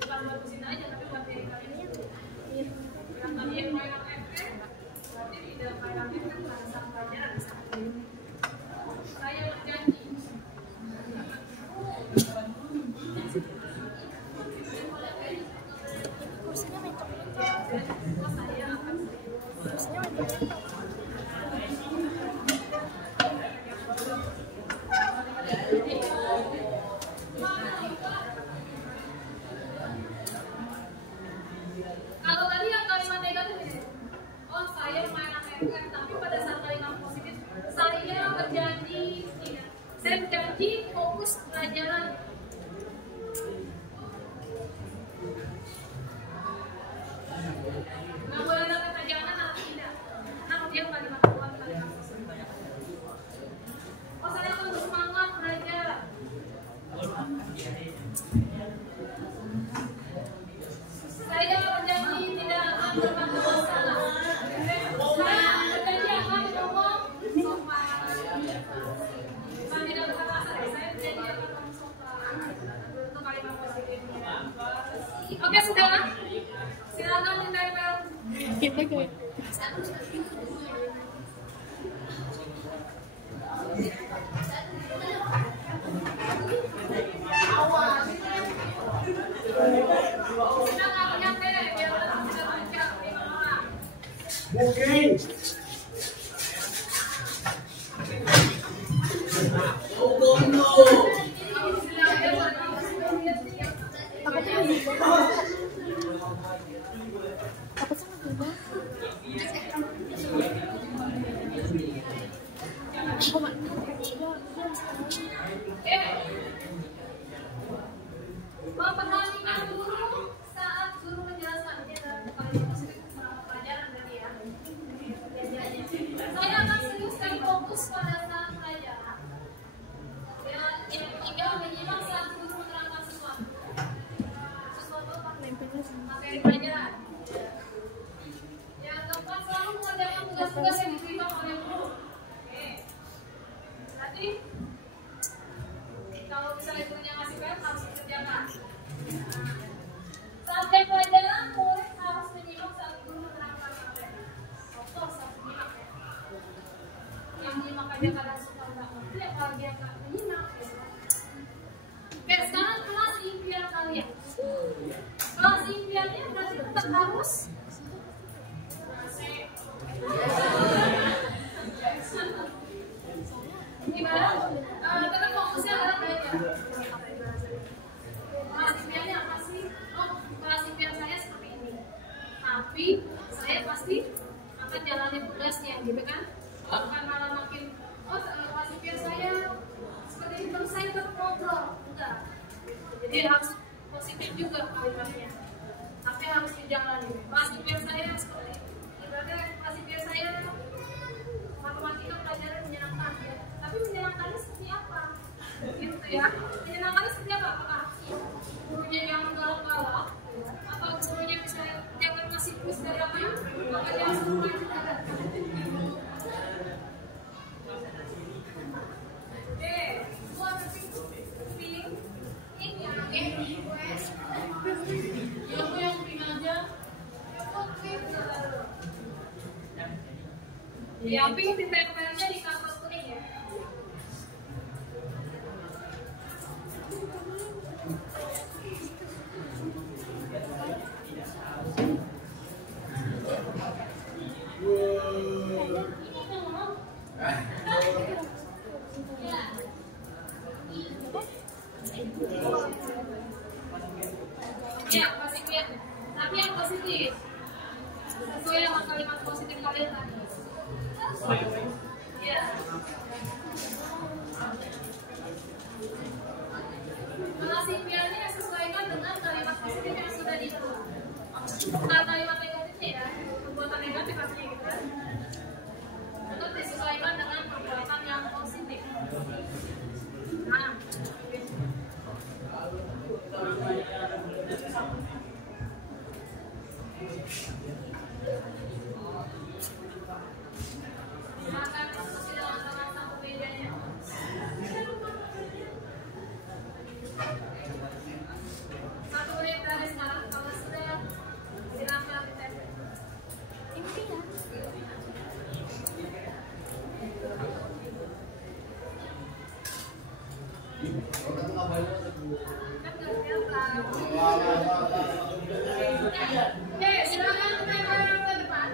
Bukan buat mesin aja, tapi buat diri kalian sendiri. Yang tadi yang main efek, berarti tidak main efek pada saat pelajaran. Saya berjanji. Kalau tadi yang kalimat negatif ini, oh saya main efek, tapi pada saat kalimat positif, saya berjanji tidak. Saya berjanji fokus pelajaran. Nggak boleh ada kata jangan atau tidak. Nah, dia kalimat kuat, kalimat positif. Oh, saya akan bersemangat belajar. Saya berjanji tidak akan berbuat salah. Saya berjanji akan ngomong sopan. Memperhatikan guru saat guru menjelaskan. Pelajaran berarti ya. Saya akan serius dan fokus pada saat pelajaran. Yang ketiga, menyimak saat guru menerangkan sesuatu. Materi pelajaran. Yang keempat, selalu mengerjakan tugas-tugas yang diberikan oleh guru. Oke. Berarti kalau misalnya gurunya ngasih PR harus dikerjakan. Sampai pelajaran murid harus menyimak saat guru menerangkan materi. Contoh saat menyimak ya. Yang menyimak aja kadang suka nggak ngerti, apalagi yang nggak menyimak. Oke, sekarang kelas impian kalian. Kelas impiannya berarti tetap harus gimana? Tetap fokusnya adalah belajar. Kelas impiannya apa sih? Oh, kelas impian saya seperti ini. Tapi saya pasti akan jalani tugasnya, gitu kan? Bukan malah makin, oh kelas impian saya seperti ini, terus saya tetap ngobrol. Enggak. Jadi harus positif juga kalimatnya. Tapi harus dijalani. Kelas impian saya seperti ini. Ibaratnya kelas impian saya matematika pelajaran menyenangkan ya. Tapi menyenangkannya seperti apa? Gitu ya. Menyenangkannya seperti apa? Apakah gurunya yang galak-galak? Atau gurunya misalnya jangan ngasih kuis dari apa ya? Maka dia langsung lanjut ada. Oke, gua pilih ini ya. Yang pilih aja. Yang pilih tempelnya di kertas kuning ya. Ya, positif. Tapi yang positif sesuai sama kalimat positif kalian tadi. Ya. Kelas impiannya sesuaikan dengan kalimat positif yang sudah dibuat. Bukan kalimat negatifnya ya, perbuatan negatif artinya gitu kan. Untuk disesuaikan dengan perbuatan yang positif. Nah. Silakan diskusi dengan teman-teman pembedanya. Satu menit dari sekarang, kalau sudah silakan ditempel. Oke, silakan ditempel ke depan.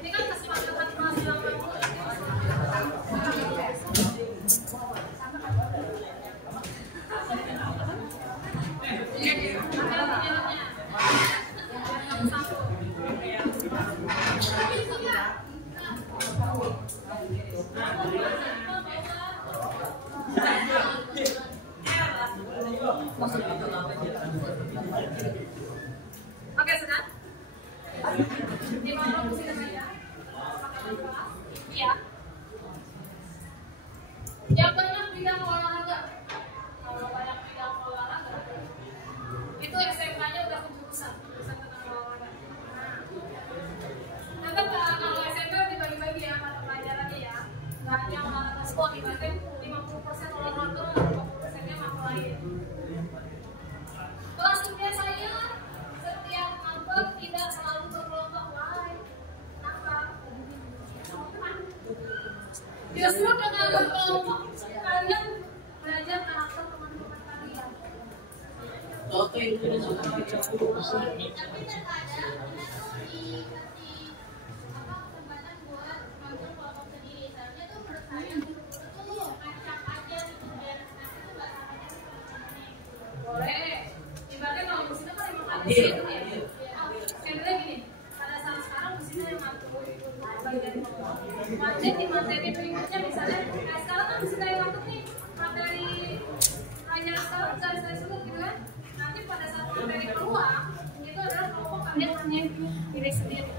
Ini kan kesepakatan kelas 8. Oke, sudah. Di mana musik aja? Iya. Yang banyak bidang olahraga. Kalau banyak bidang olahraga, itu SMK-nya udah kejurusan tentang olahraga. Nah, kalau SMK dibagi-bagi ya mata pelajarannya ya. Nggak hanya olahraga sport, ibaratnya 50% olahraga, 50%-nya mata lain. Kelas dunia saya setiap malam tidak selalu berkelompok lain. Kenapa? Justru dengan berkelompok kalian belajar karakter teman-teman kalian. Tapi terkadang kita tuh dikasih kesempatan buat bangun kelompok sendiri. Seharusnya tuh menurut saya tuh acak aja gitu biar nanti tuh nggak sama aja teman-temannya. Boleh. Ibaratnya kalau di sini kan emang ada itu ya. Kayak gini, pada saat sekarang di sini yang ngatur bagian kelompok. Materi di materi berikutnya misalnya, kayak sekarang kan di sini yang ngatur nih materi hanya sekarang garis-garis dulu gitu kan. Nanti pada saat materi keluar itu adalah kelompok kalian hanya diri sendiri.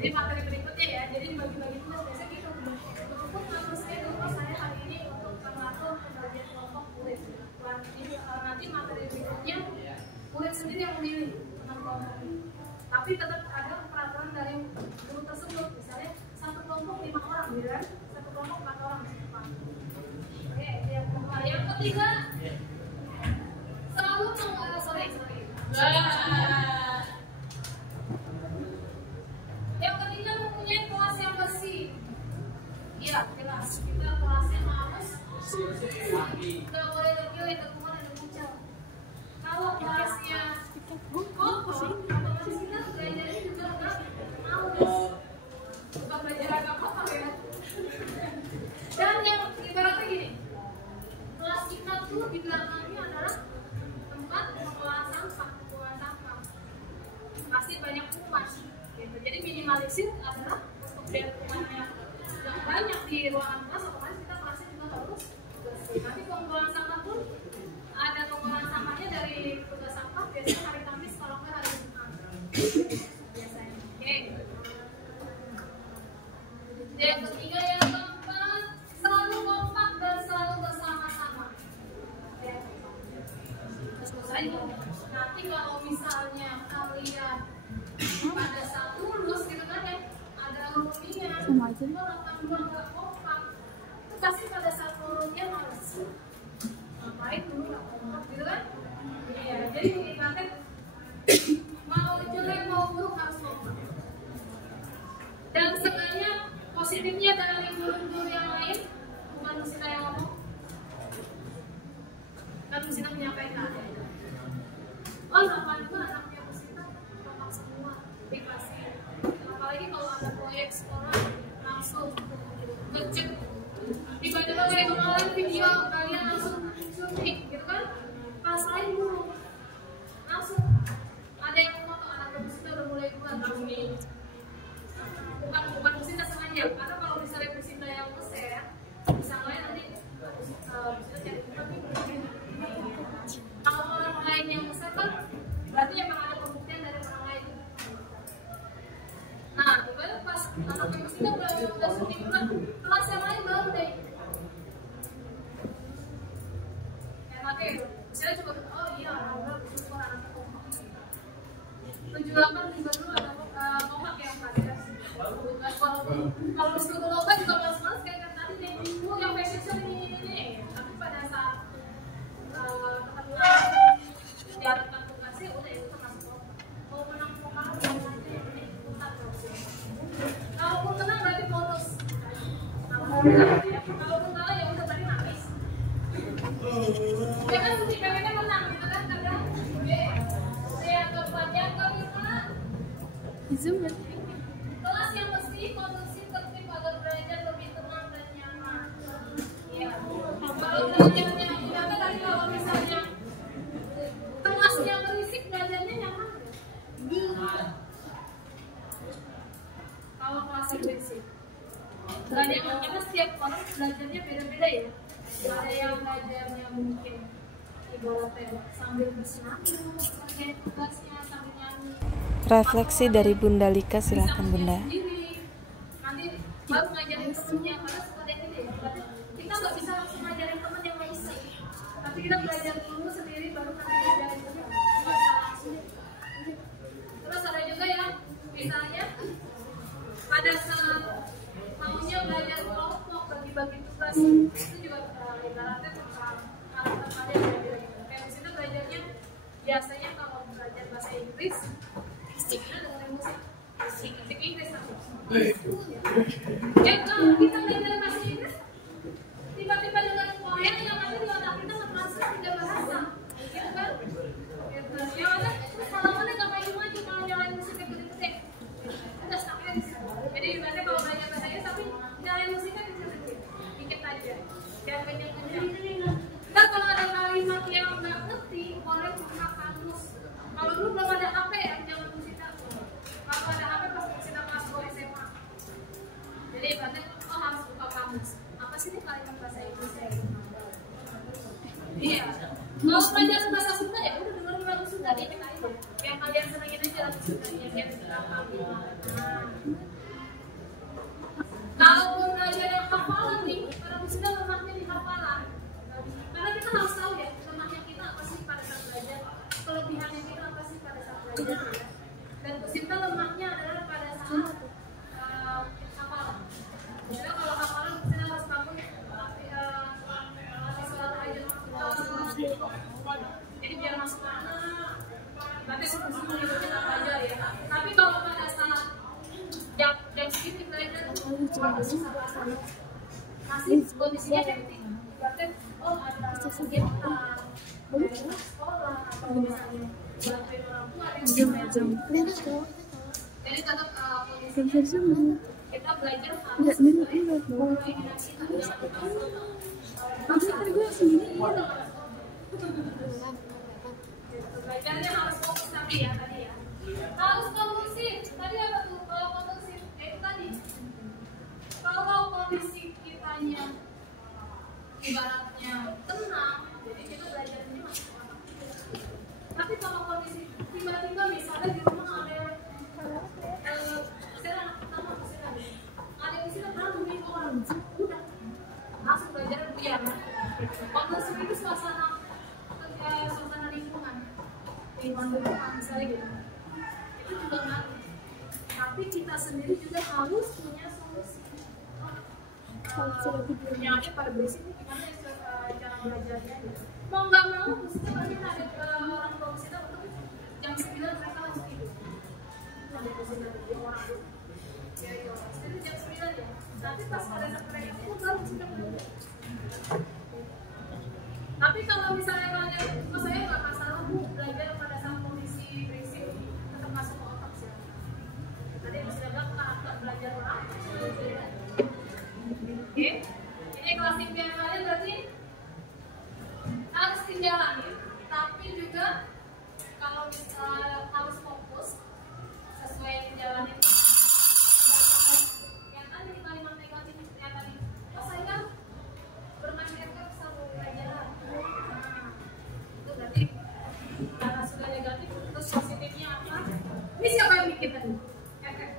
Jadi materi berikutnya ya, jadi dibagi-bagi tugas biasanya gitu. Untuk ngatur schedule saya hari ini untuk mengatur pembagian kelompok murid. Nanti materi berikutnya murid sendiri yang memilih tentang kelompok ini. Tapi tetap ada peraturan dari guru tersebut, misalnya satu kelompok 5 orang, gitu kan? Satu kelompok 4 orang. Oke, yang ketiga selalu sorry. Yang ketiga mempunyai kelas yang bersih. Iya, kelas kita kelasnya harus nggak boleh terpilih, terkumpul dan terkucil. Kalau kelasnya kosong, otomatis kita belajarnya juga nggak males. Bukan belajar agak kotor ya. Dan yang ibaratnya gini, kelas kita tuh di belakangnya adalah tempat pengelolaan sampah. Pasti banyak kuman. Gitu. Jadi minimalisir adalah untuk biar kuman yang banyak di ruangan kelas, otomatis kita kelasnya juga harus bersih. Nanti pengumpulan sampah pun ada pengumpulan sampahnya dari tugas sampah biasanya hari Kamis kalau nggak hari Jumat biasanya. Oke. Yang ketiga yang keempat selalu kompak dan selalu bersama-sama. Tentu saja. Nanti kalau misalnya kalian pada saat lulus gitu kan ya ada alumninya nggak kompak itu pasti pada saat lulunya males ngapain dulu nggak kompak gitu kan ya jadi ibaratnya mau jelek mau buruk harus kompak dan sebenarnya positifnya dari guru-guru yang lain bukan Musina yang ngomong kan Musina menyampaikan nama juga anaknya Musina kompak semua di kelas ini. Apalagi kalau ada proyek sekolah langsung ngecek tiba-tiba kayak kemarin video kalian langsung syuting gitu kan pas lain dulu langsung ada yang foto anak Musina udah mulai keluar langsung ini bukan Musina sengaja karena kalau misalnya Musina yang nge-share misalnya nanti Musina cari kalau orang lain yang nge-share kan berarti emang ada pembuktian dari orang lain. Nah, ibarat pas anak Musina udah syuting duluan, kelas yang lain baru deh. Enaknya, misalnya coba, oh iya, udah bersyukur anaknya kompak. 78 juga dulu ada kompak yang podcast. Kalau disuruh lomba juga males-males kayak tadi deh. Yang fashion show ini. Tapi pada saat kebetulan diadakan tugasnya udah itu termasuk kompak. Mau menang kompak sama aja yang penting ikutan terus. Kalaupun menang berarti bonus. Kalaupun kalah ya udah tadi nangis. Ya kan si pengennya menang gitu kan kadang. Saya keempat yang kelima. Zoom kan? Kelas yang bersih, kondusif, tertib agar belajar lebih tenang dan nyaman. Ya. Kalau belajarnya ternyata tadi kalau misalnya kelasnya berisik belajarnya nyaman. Kalau kelasnya berisik. Belajarnya karena setiap orang belajarnya beda-beda ya. Ada yang belajarnya mungkin ibaratnya sambil bersenang pakai tugasnya sambil nyanyi. Refleksi dari Bunda Lika, silahkan Bunda. Nanti baru ngajarin temennya, karena suka ada gitu ya. Kita nggak bisa langsung ngajarin temen yang nggak bisa, tapi kita belajar dulu sendiri baru nanti ngajarin temen. Nggak bisa langsung. Terus ada juga ya, misalnya pada saat maunya belajar kelompok bagi-bagi tugas, itu juga ibaratnya tentang karakter kalian ya. Kayak di sini belajarnya biasanya kalau belajar bahasa Inggris, kita dengerin musik Inggris aku. Ya kalau kita belajar bahasa Inggris, tiba-tiba dengar poem yang ada di otak kita ngetransfer tiga bahasa, gitu kan? Ya ada kesalahannya nggak maju-maju kalau nyalain musik gede-gede. Udah sampai di situ. Jadi ibaratnya kalau belajar bahasa Inggris tapi nyalain musiknya kecil-kecil, dikit aja. Jangan kencang-kencang. Ntar kalau ada kalimat yang nggak ngerti, boleh buka kamus. Kalau dulu belum ada HP ya, jangan musik aku. Kalau ada HP pas musik kelas 2 SMA. Jadi ibaratnya harus buka kamus. Apa sih ini kalimat bahasa Inggris ya? Iya. Mau belajar bahasa Sunda ya udah dengerin lagu Sunda deh kita aja. Yang kalian senengin aja lagu Sundanya biar kita paham. Kalau mau belajar yang hafalan nih, lagu Sunda lemahnya di hafalan. Karena kita harus tahu ya lemahnya kita apa sih pada saat belajar, kelebihannya kita apa sih pada saat belajar ya. Dan Sinta lemahnya adalah pada saat hafalan. Jadi kalau hafalan kita harus bangun sholat aja. Jadi biar masuk mana nanti semua itu kita belajar ya. Tapi kalau pada saat jam segini belajar masih kondisinya penting. Berarti ada kegiatan sekolah atau misalnya bantuin orang tua yang jadi tetap kondisi kita belajar harus koordinasi belajarnya harus fokus tapi ya tadi ya harus kondusif. Tadi apa tuh kalau kondusif? Itu tadi kalau kondisi kitanya ibaratnya tenang, jadi kita belajarnya masih tenang. Tapi kalau kondisi tiba-tiba misalnya di rumah ada orang udah langsung belajar buyar. Kondusif itu suasana lingkungan misalnya gitu, itu juga ngaruh. Tapi kita sendiri juga harus punya solusi. Yang ada pada basic itu gimana cara belajarnya gitu. Mau nggak mau kita pasti ada orang tua kita untuk jam 9 mereka harus tidur. Ada di orang ya itu jam 9 ya. Nanti pas pada saat mereka itu baru kita belajar. Tapi kalau misalnya kalian, saya nggak masalah belajar pada saat kondisi berisik tetap masuk ke otak sih. Tadi masih ada karakter belajar orang. Oke, ini kelas impian kalian berarti harus dijalani, tapi juga kalau harus fokus sesuai yang dijalanin. Yang tadi kalimat negatif yang tadi, saya bermain efek sama pelajaran. Itu berarti karena sudah negatif, terus positifnya apa? Ini siapa yang bikin tadi? Efek.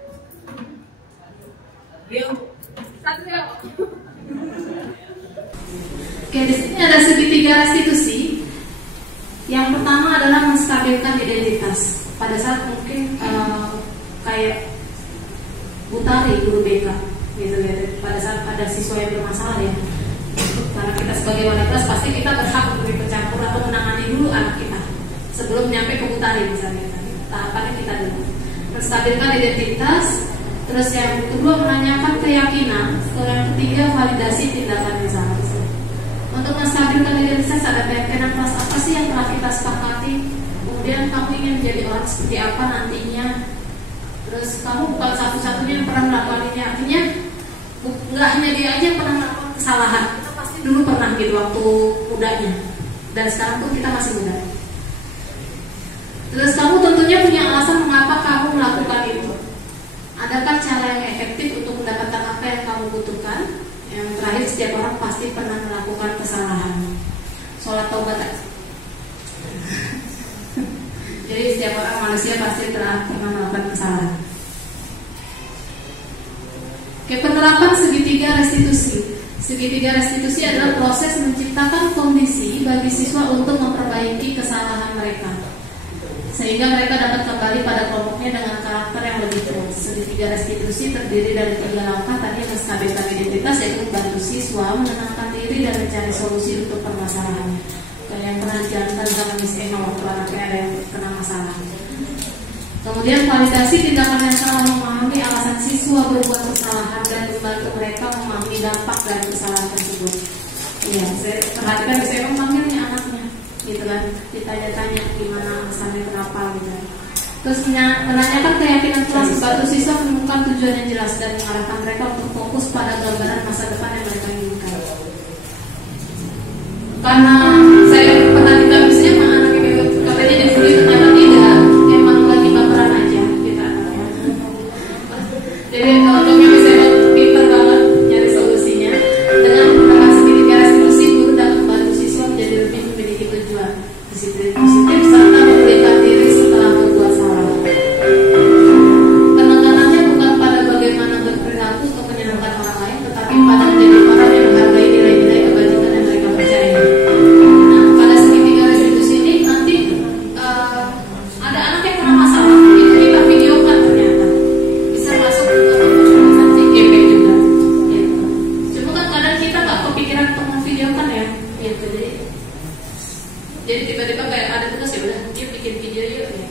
Satu ya. Oke, di sini ada segitiga restitusi. Yang pertama adalah menstabilkan identitas. Pada saat mungkin kayak Butari guru BK, gitu. Pada saat ada siswa yang bermasalah ya. Karena kita sebagai wali kelas pasti kita berhak untuk ikut campur atau menangani dulu anak kita sebelum nyampe ke Butari misalnya. Tahapannya kita dulu menstabilkan identitas. Terus yang kedua menanyakan keyakinan. Yang ketiga validasi tindakan misalnya. Untuk menstabilkan identitas ada keyakinan kelas apa sih yang telah kita sepakati. Kemudian kamu ingin menjadi orang seperti apa nantinya. Terus kamu bukan satu-satunya yang pernah melakukan ini. Artinya nggak hanya dia aja yang pernah melakukan kesalahan. Kita pasti dulu pernah gitu waktu mudanya. Dan sekarang pun kita masih muda. Terus kamu tentunya punya alasan mengapa kamu melakukan itu. Adakah cara yang efektif untuk mendapatkan apa yang kamu butuhkan? Yang terakhir, setiap orang pasti pernah melakukan kesalahan. Sholat taubat manusia pasti pernah melakukan kesalahan. Oke, penerapan segitiga restitusi. Segitiga restitusi adalah proses menciptakan kondisi bagi siswa untuk memperbaiki kesalahan mereka, sehingga mereka dapat kembali pada kelompoknya dengan karakter yang lebih terus. Segitiga restitusi terdiri dari 3 langkah tadi yang stabilitas identitas, yaitu membantu siswa menenangkan diri dan mencari solusi untuk permasalahannya. Kayak yang pernah dijalankan sama Miss Emma waktu anaknya ada yang kena masalah. Kemudian validasi tindakan yang salah, memahami alasan siswa berbuat kesalahan dan membantu mereka memahami dampak dari kesalahan tersebut. Ya, saya perhatikan saya memanggilnya anaknya, gitu kan, ditanya-tanya gimana alasannya kenapa gitu. Terus menanyakan keyakinan kelas, membantu siswa menemukan tujuan yang jelas dan mengarahkan mereka untuk fokus pada gambaran masa depan yang mereka inginkan. Karena saya pernah kita misalnya sama anak ibu katanya dibully, ternyata tidak, emang lagi baperan aja kita. Jadi untuk yang bisa pinter banget nyari solusinya dengan menggunakan segitiga restitusi, guru dapat membantu siswa menjadi lebih memiliki tujuan, disiplin positif serta memberikan diri setelah membuat salah. Penekanannya bukan pada bagaimana berperilaku untuk menyenangkan orang lain, tetapi pada menjadi orang yang menghargai nilai-nilai kebajikan yang mereka percaya. Nah, pada segitiga restitusi ini nanti ada anak yang pernah masalah, itu kita videokan ternyata bisa masuk ke GP juga. Gitu. Cuma kan kadang kita nggak kepikiran untuk memvideokan ya, gitu. Jadi tiba-tiba kayak ada tugas ya udah, yuk bikin video yuk. Ya.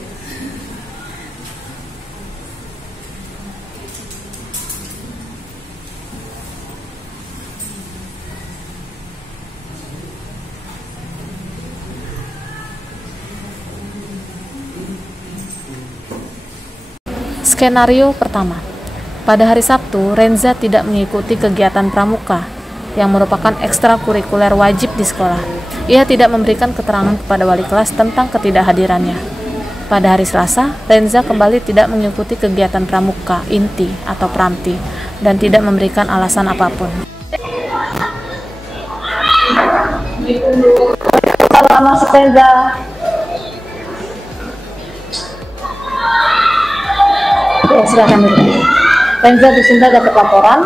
Skenario pertama. Pada hari Sabtu, Renza tidak mengikuti kegiatan pramuka yang merupakan ekstrakurikuler wajib di sekolah. Ia tidak memberikan keterangan kepada wali kelas tentang ketidakhadirannya. Pada hari Selasa, Renza kembali tidak mengikuti kegiatan pramuka, inti atau pramti, dan tidak memberikan alasan apapun. Selamat masuk, Renza. Ya, silakan dulu. Renza Dusinta dapat laporan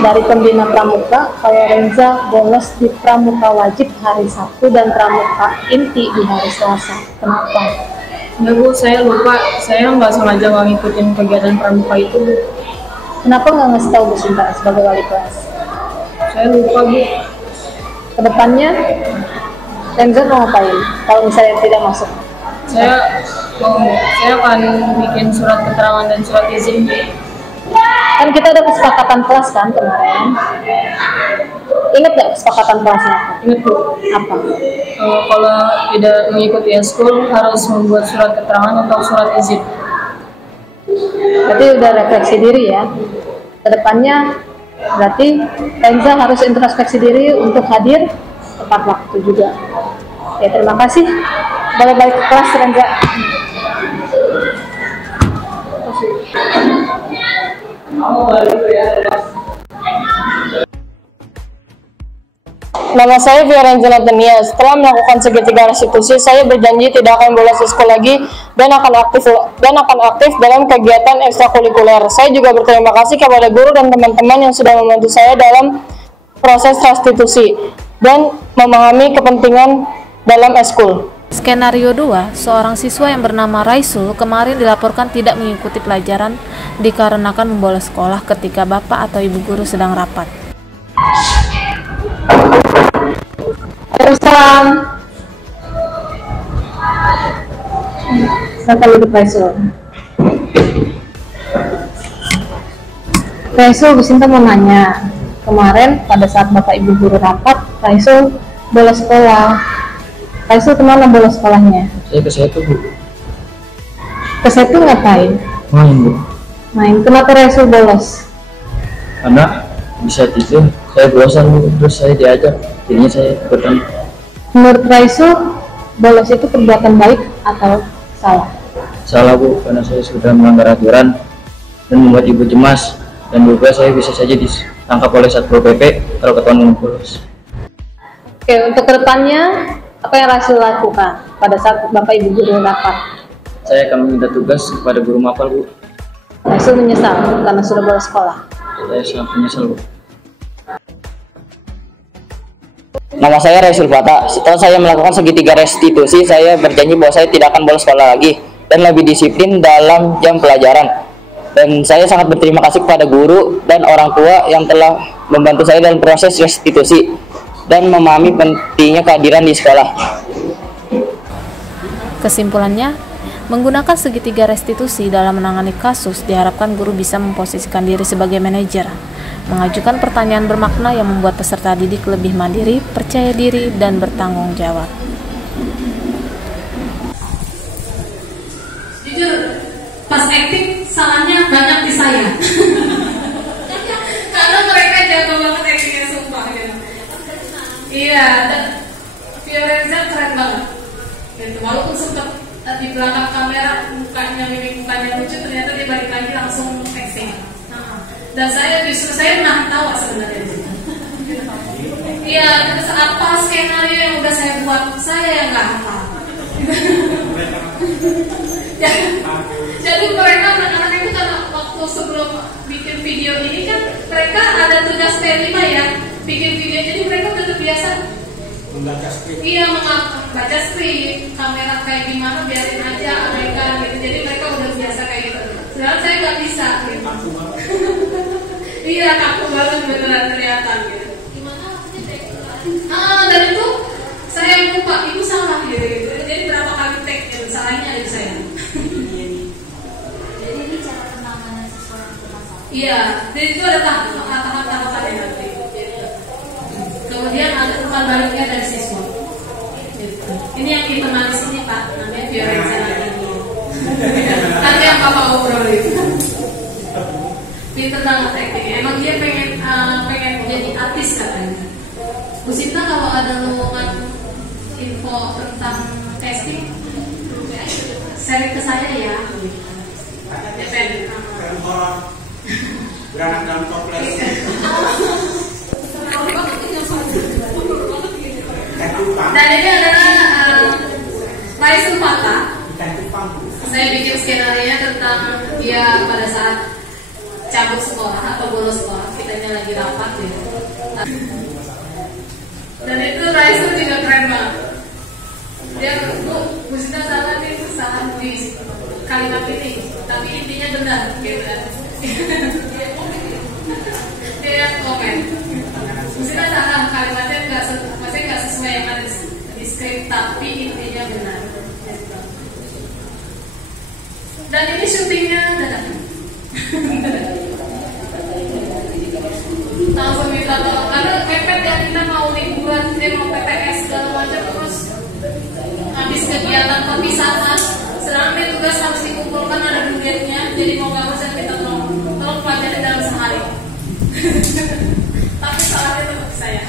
dari pembina pramuka kalau Renza bolos di pramuka wajib hari Sabtu dan pramuka inti di hari Selasa. Kenapa? Ya Bu, saya lupa. Saya nggak sengaja nggak ngikutin kegiatan pramuka itu, Bu. Kenapa nggak ngasih tahu Bu Sinta sebagai wali kelas? Saya lupa, Bu. Kedepannya Renza mau ngapain kalau misalnya tidak masuk? Saya akan bikin surat keterangan dan surat izin. Kan kita ada kesepakatan kelas kan kemarin. Ingat nggak kesepakatan kelasnya? Ingat, Bu. Apa? Kalau tidak mengikuti eskul harus membuat surat keterangan atau surat izin. Berarti udah refleksi diri ya. Kedepannya berarti Renza harus introspeksi diri untuk hadir tepat waktu juga. Ya, terima kasih. Balik ke kelas, Renza. Nama saya Fiorenza Natania. Setelah melakukan segitiga restitusi, saya berjanji tidak akan bolos sekolah lagi dan akan aktif dalam kegiatan ekstrakurikuler. Saya juga berterima kasih kepada guru dan teman-teman yang sudah membantu saya dalam proses restitusi dan memahami kepentingan dalam eskul. Skenario 2, seorang siswa yang bernama Raisul kemarin dilaporkan tidak mengikuti pelajaran dikarenakan membolos sekolah ketika bapak atau ibu guru sedang rapat. Salam. Silakan duduk, Raisul. Raisul, Bu Sinta mau nanya. Kemarin pada saat bapak ibu guru rapat, Raisul bolos sekolah. Raisul kemana bolos sekolahnya? Saya ke Setu, Bu. Ke Setu ngapain? Main, Bu. Main. Kenapa Raisul bolos? Karena bisa tidur, saya bosan, Bu. Terus saya diajak, jadinya saya ikutan. Menurut Raisul, bolos itu perbuatan baik atau salah? Salah, Bu, karena saya sudah melanggar aturan dan membuat ibu cemas, dan juga saya bisa saja ditangkap oleh Satpol PP kalau ketahuan bolos. Oke, untuk kedepannya apa yang Raisul lakukan pada saat bapak ibu guru rapat? saya akan meminta tugas kepada guru mapal, Bu. Raisul menyesal karena sudah bolos sekolah. Saya sangat menyesal, Bu. Nama saya Raisul Fata. Setelah saya melakukan segitiga restitusi, saya berjanji bahwa saya tidak akan bolos sekolah lagi dan lebih disiplin dalam jam pelajaran. Dan saya sangat berterima kasih kepada guru dan orang tua yang telah membantu saya dalam proses restitusi dan memahami pentingnya kehadiran di sekolah. Kesimpulannya, menggunakan segitiga restitusi dalam menangani kasus diharapkan guru bisa memposisikan diri sebagai manajer, mengajukan pertanyaan bermakna yang membuat peserta didik lebih mandiri, percaya diri, dan bertanggung jawab. Jujur, pas acting salahnya banyak di saya. Karena mereka jago banget actingnya, sumpah gitu. Iya, dan Fiorenza keren banget. Gitu. Walaupun sempat di belakang kamera mukanya lucu, ternyata dia balik lagi langsung acting. Dan saya justru menahan tawa sebenarnya. Iya, terus apa skenario yang udah saya buat, saya yang nggak hafal. Jadi mereka anak-anak itu karena waktu sebelum bikin video ini kan mereka ada tugas T5 ya, bikin video, jadi mereka udah terbiasa membaca skrip. Iya, membaca skrip, kamera kayak gimana biarin aja mereka gitu. Jadi mereka udah biasa kayak gitu. Sedangkan saya nggak bisa gitu. Iya, kaku banget beneran ternyata gitu. Dan itu saya yang lupa, ibu salah gitu. Jadi berapa kali take gitu, salahnya dari saya. Jadi ini cara penanganan seseorang bermasalah. Iya, jadi itu ada tahap-tahapan nanti. Kemudian ada umpan baliknya dari siswa. Gitu. Ini yang kita manis ini Pak, namanya Fiorenza lagi. Nanti yang Bapak obrolin. Pinter banget actingnya. Emang dia pengen jadi artis katanya. Bu Sinta kalau ada lowongan info tentang casting, share ke saya ya. Beranak dalam toples. Dan ini adalah Raisul Fata. Saya bikin skenario tentang dia pada saat cabut sekolah atau bolos sekolah, kitanya lagi rapat gitu. Dan itu Raisul juga keren banget. Dia Bu Sinta salah nih, salah di kalimat ini, tapi intinya benar gitu kan. Dia yang komen. Bu Sinta salah, kalimatnya nggak sesuai yang ada di skrip, tapi intinya benar. Dan ini syutingnya dadakan. Langsung minta tolong karena mepet ya, kita mau liburan, mau PTS segala macam, terus habis kegiatan perpisahan, sedangkan tugas harus dikumpulkan, ada duitnya, jadi mau nggak usah kita tolong pelajari dalam sehari. Tapi salahnya tetap saya.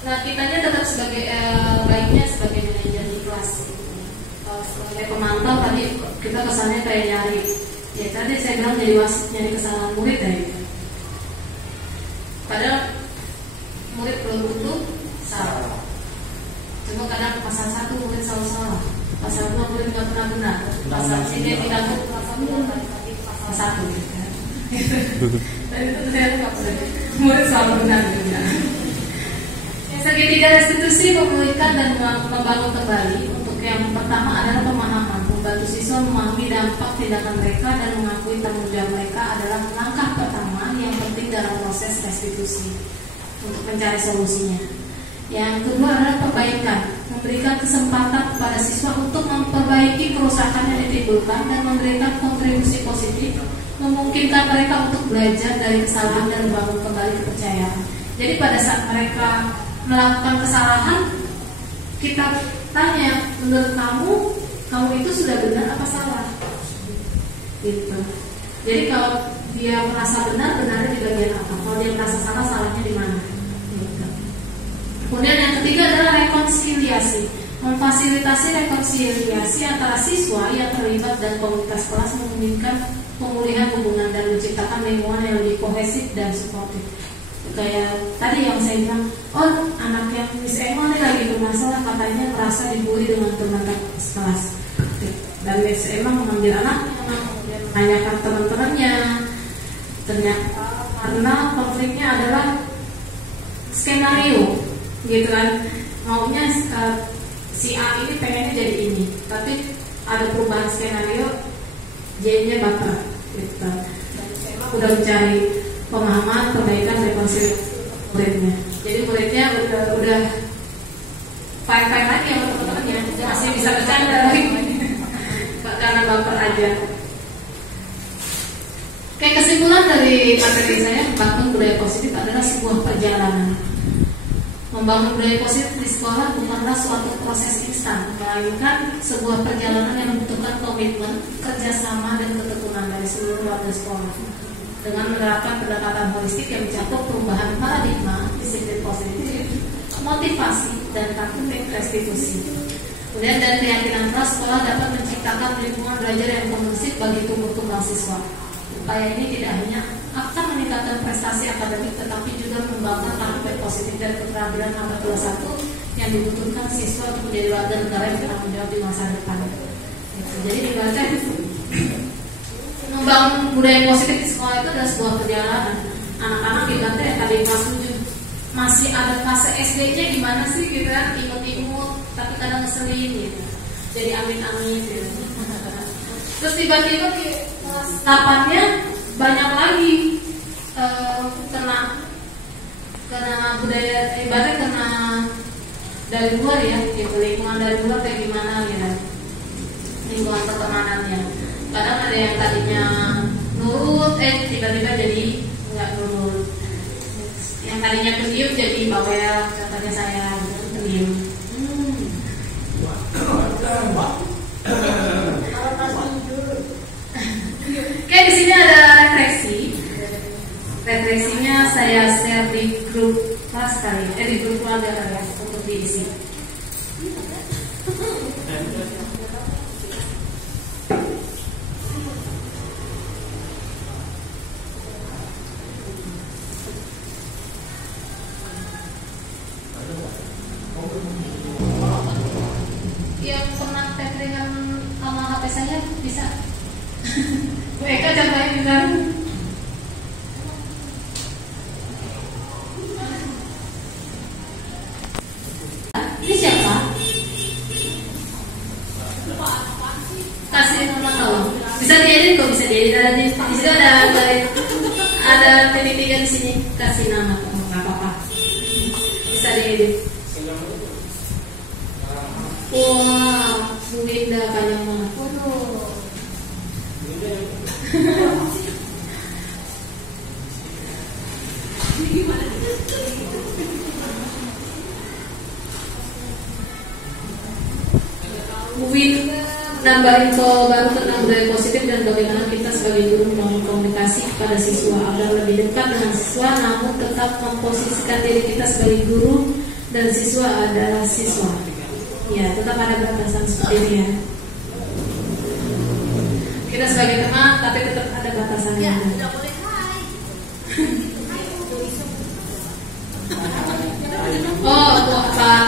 Nah, kitanya tetap sebagai baiknya sebagai manajer di kelas. Sebagai pemantau tadi kita kesannya kayak nyari. Ya tadi saya bilang jadi wasit, nyari kesalahan murid ya. Padahal murid belum tentu salah. Cuma kadang pasal 1 murid selalu salah, pasal 2 murid nggak pernah benar, pasal ini tidak pasal 1 gitu kan. Dan itu saya nggak pernah murid selalu benar gitu ya. Segitiga restitusi memulihkan dan membangun kembali. Untuk yang pertama adalah pemahaman, membantu siswa memahami dampak tindakan mereka dan mengakui tanggung jawab mereka adalah langkah pertama yang penting dalam proses restitusi untuk mencari solusinya. Yang kedua adalah perbaikan, memberikan kesempatan kepada siswa untuk memperbaiki kerusakan yang ditimbulkan dan memberikan kontribusi positif, memungkinkan mereka untuk belajar dari kesalahan dan membangun kembali kepercayaan. Jadi pada saat mereka melakukan kesalahan, kita tanya, menurut kamu itu sudah benar apa salah? Gitu. Jadi kalau dia merasa benar, benarnya di bagian apa? Kalau dia merasa salah, salahnya di mana? Gitu. Kemudian yang ketiga adalah rekonsiliasi, Memfasilitasi rekonsiliasi antara siswa yang terlibat dan komunitas kelas memungkinkan pemulihan hubungan dan menciptakan lingkungan yang lebih kohesif dan suportif. Kayak tadi yang saya bilang, oh anak yang Miss Emma ini lagi bermasalah, katanya merasa dibully dengan teman kelas. Dan Miss Emma mengambil anaknya, kemudian menanyakan teman-temannya. Ternyata karena konfliknya adalah skenario, gitu kan? Maunya si A ini pengennya jadi ini, tapi ada perubahan skenario, J-nya baper, gitu. Dan Emma udah mencari pemahaman, perbaikan, rekonsiliasi muridnya. Jadi muridnya udah fine lagi sama teman-temannya, masih bisa bercanda lagi, karena baper aja. Kayak kesimpulan dari materi saya, membangun budaya positif adalah sebuah perjalanan. Membangun budaya positif di sekolah bukanlah suatu proses instan, melainkan sebuah perjalanan yang membutuhkan komitmen, kerjasama, dan ketekunan dari seluruh warga sekolah. Dengan menerapkan pendekatan holistik yang mencakup perubahan paradigma, disiplin positif, motivasi, dan praktik restitusi. Kemudian dari keyakinan kelas, sekolah dapat menciptakan lingkungan belajar yang kondusif bagi tumbuh kembang siswa. Upaya ini tidak hanya akan meningkatkan prestasi akademik, tetapi juga membangun karakter positif dan keterampilan abad 21 yang dibutuhkan siswa untuk menjadi warga negara yang bertanggung jawab di masa depan. Jadi dibaca membangun budaya positif di sekolah itu adalah sebuah perjalanan. Anak-anak dibantu yang tadi kelas 7 masih ada fase SD-nya gimana sih gitu kan, imut-imut tapi kadang ngeselin gitu. Jadi amin-amin gitu. Terus tiba-tiba di kelas 8-nya banyak lagi kena budaya ibaratnya kena dari luar ya, gitu. Lingkungan dari luar kayak gimana gitu, lingkungan pertemanannya. Kadang ada yang tadinya nurut, tiba-tiba jadi nggak nurut. Yang tadinya pendiam jadi bawel, contohnya saya gitu, pendiam. Oke, di sini ada refleksi. Refleksinya saya share di grup kelas kali, di grup keluarga kali ya, untuk diisi. Yang pernah taglingan sama HP saya bisa. Bu Eka contohnya bisa. Ini siapa? Kasih nama tolong. Bisa diedit kok, bisa diedit. Ada di situ ada titik-titik di sini. Kasih nama tolong, nggak apa-apa. Bisa diedit. Wah, Bu Winda panjang banget. Waduh. Win nambah info baru tentang budaya positif dan bagaimana kita sebagai guru membangun komunikasi kepada siswa agar lebih dekat dengan siswa, namun tetap memposisikan diri kita sebagai guru dan siswa adalah siswa. Ya, tetap ada batasan seperti ini ya. Kita sebagai teman, tapi tetap ada batasannya. Ya, tidak boleh hai. Oh, Pak.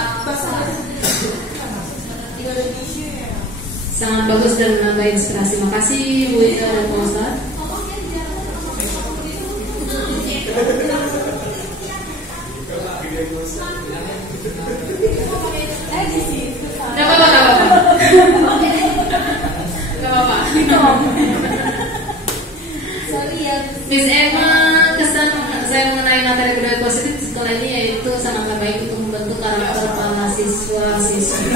Sangat bagus dan menambah inspirasi. Makasih Bu Ida dan Pak Ustadz. Gak apa-apa. Miss Emma, kesan saya mengenai materi budaya positif sekolah ini yaitu sangatlah baik untuk membentuk karakter para siswa-siswi.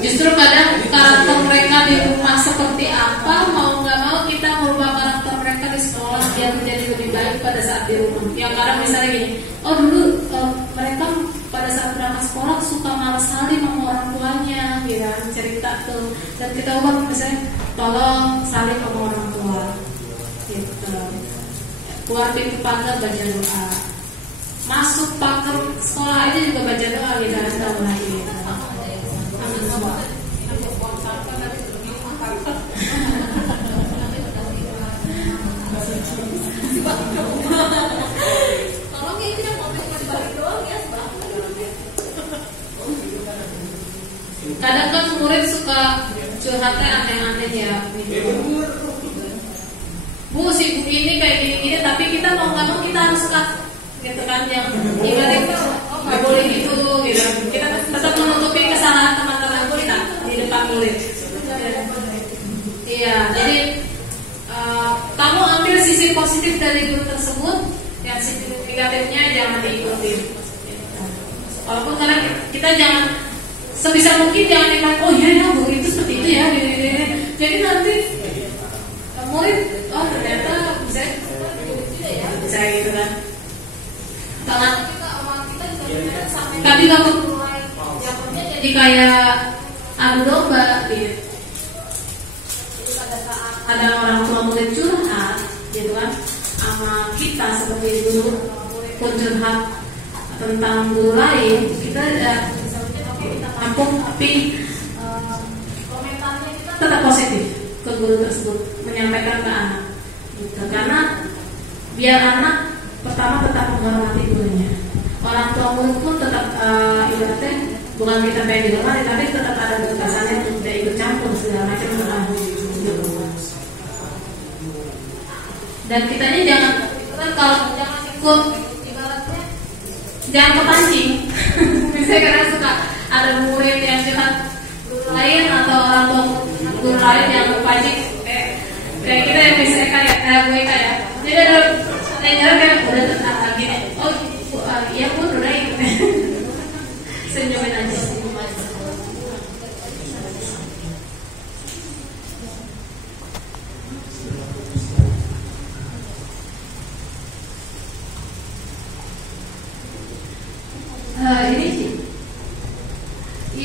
Justru kadang karakter mereka di rumah seperti apa, mau nggak mau kita merubah karakter mereka di sekolah biar menjadi lebih baik pada saat di rumah. Yang kadang misalnya gini, oh dulu mereka pada saat berangkat sekolah suka malas salim sama orang tuanya, gitu, cerita tuh. Dan kita ubah misalnya, tolong salim sama orang tua, gitu. Keluar pintu pagar baca doa. masuk pakem sekolah aja juga baca doa gitu ada mulai gitu. Kadang kan murid suka curhatnya aneh-aneh ya. Bu, si bu ini kayak gini-gini, tapi kita mau nggak mau kita harus gitu kan, yang ibaratnya nggak boleh gitu. Kita tetap menutupi kesalahan teman-teman kita di depan murid. Iya, jadi kamu ambil sisi positif dari guru tersebut, yang sisi negatifnya jangan diikuti. Walaupun kadang kita jangan sebisa mungkin jangan ingat, oh iya ya guru itu seperti itu ya, jadi nanti murid ternyata bisa gitu kan. Sangat tadi kamu jadi kayak adu domba gitu. Ada orang tua murid curhat gitu kan sama kita sebagai guru pun curhat tentang guru lain, kita tampung tapi komentarnya kita tetap positif ke guru tersebut, menyampaikan ke anak gitu. Karena biar anak pertama tetap menghormati gurunya, orang tua murid pun tetap ibaratnya bukan kita pengen dihormati, tapi tetap ada batasannya untuk tidak ikut campur segala macam gitu. Dan kitanya jangan kan kalau jangan ikut ibaratnya jangan kepancing. Misalnya karena suka ada murid yang curhat guru lain atau orang tua guru lain yang kepancing kayak kita yang misalnya kayak gue kayak jadi ada yang kayak udah tentang gini, oh iya pun udah ikut senyumin aja.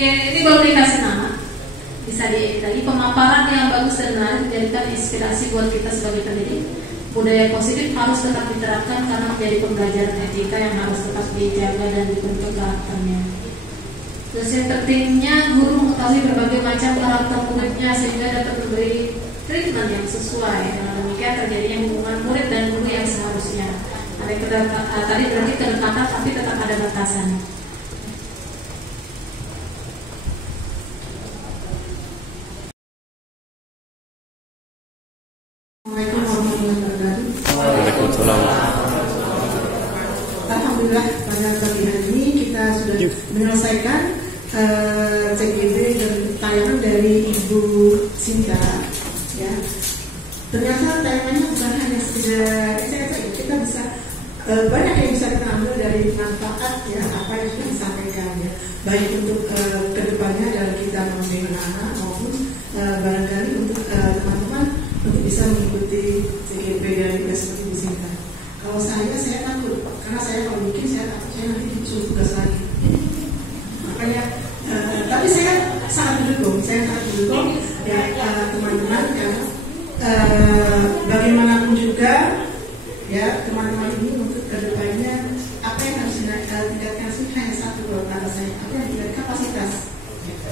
Ini baru dikasih nama, bisa tadi pemaparan yang bagus dan menarik menjadikan inspirasi buat kita sebagai pendidik. Budaya positif harus tetap diterapkan karena menjadi pembelajaran etika yang harus tetap dijaga dan dibentuk karakternya. Terus yang pentingnya guru mengetahui berbagai macam karakter muridnya sehingga dapat memberi treatment yang sesuai. Dengan demikian terjadinya hubungan murid dan guru yang seharusnya. Tadi berarti kedekatan tapi tetap ada batasannya. Alhamdulillah pada pagi hari ini kita sudah menyelesaikan CGV dan tayangan dari Ibu Sinta. Ya, ternyata tayangannya bukan hanya sekedar kita bisa banyak yang bisa kita ambil dari manfaat ya apa yang sudah disampaikan ya, baik untuk kedepannya dalam kita membimbing anak maupun barangkali untuk teman-teman untuk bisa mengikuti CGV dari Ibu Sinta. Kalau saya takut karena saya kalau bikin saya takut saya nanti disuruh tugas lagi. Makanya tapi saya sangat mendukung ya teman-teman karena bagaimanapun juga ya teman-teman ini untuk kedepannya apa yang harus ditingkatkan sih hanya satu kata saya, apa yang tidak kapasitas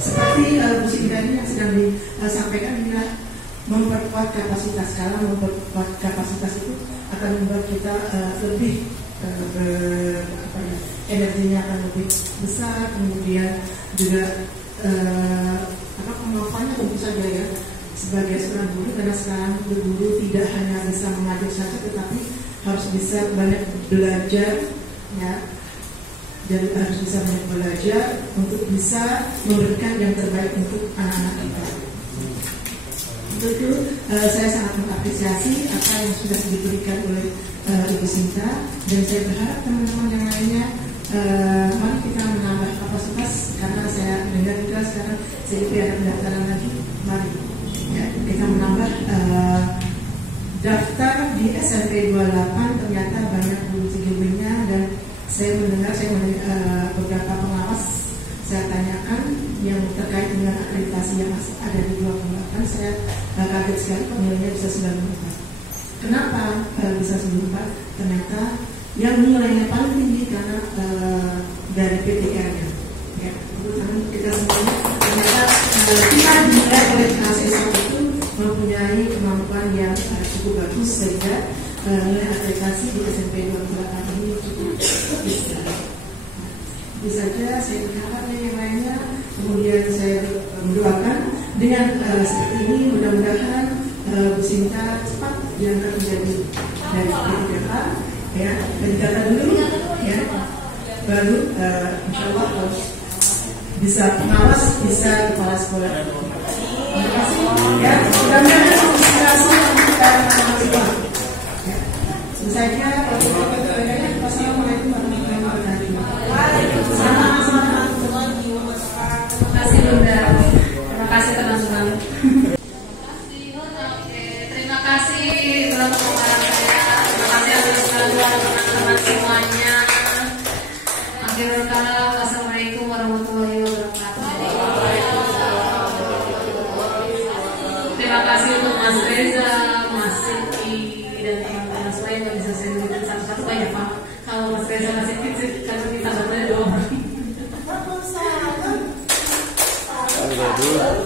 seperti Bu Sinta ini yang sedang disampaikan adalah memperkuat kapasitas. Karena memperkuat kapasitas itu akan membuat kita lebih energinya akan lebih besar, kemudian juga kemampuannya tentu saja ya sebagai seorang guru, karena sekarang guru tidak hanya bisa mengajar saja tetapi harus bisa banyak belajar ya, dan harus bisa banyak belajar untuk bisa memberikan yang terbaik untuk anak-anak kita. Untuk itu saya sangat mengapresiasi apa yang sudah diberikan oleh Ibu Sinta, dan saya berharap teman-teman yang lainnya mari kita menambah kapasitas, karena saya dengar juga sekarang CIP ada pendaftaran lagi. Mari ya, kita menambah daftar di SMP 28, ternyata banyak guru CGB-nya, dan saya mendengar beberapa pengawas saya tanyakan yang terkait dengan akreditasi yang masih ada di 28. Saya kaget sekali kok nilainya bisa 94. Kenapa bisa 94? Ternyata yang nilainya paling tinggi karena dari PTK-nya. Ya, teman-teman kita semuanya ternyata kita dinilai oleh siswa itu mempunyai kemampuan yang cukup bagus sehingga nilai aplikasi di SMP 28 ini cukup besar. Bisa saja saya berharapnya yang lainnya, kemudian saya mendoakan dengan seperti ini mudah-mudahan Bu Sinta cepat diangkat menjadi dari P3K ya, dari data dulu ya, baru insya Allah harus bisa pengawas, bisa kepala sekolah. Terima kasih ya, mudah-mudahan inspirasi kita semua. Tentu saja wassalamualaikum warahmatullahi wabarakatuh. Waalaikumsalam warahmatullahi wabarakatuh. Terima kasih Bunda. Terima kasih teman-teman. Terima kasih teman-teman saya. Terima kasih atas bantuan teman-teman semuanya. Akhirul kalam, wassalamualaikum warahmatullahi wabarakatuh. Terima kasih untuk Mas Reza, Mas Siti, dan teman-teman semua yang bisa saya berikan satu-satu banyak Pak. Kalau Mas Reza masih kecil, karena kita satunya 2 orang. Aduh.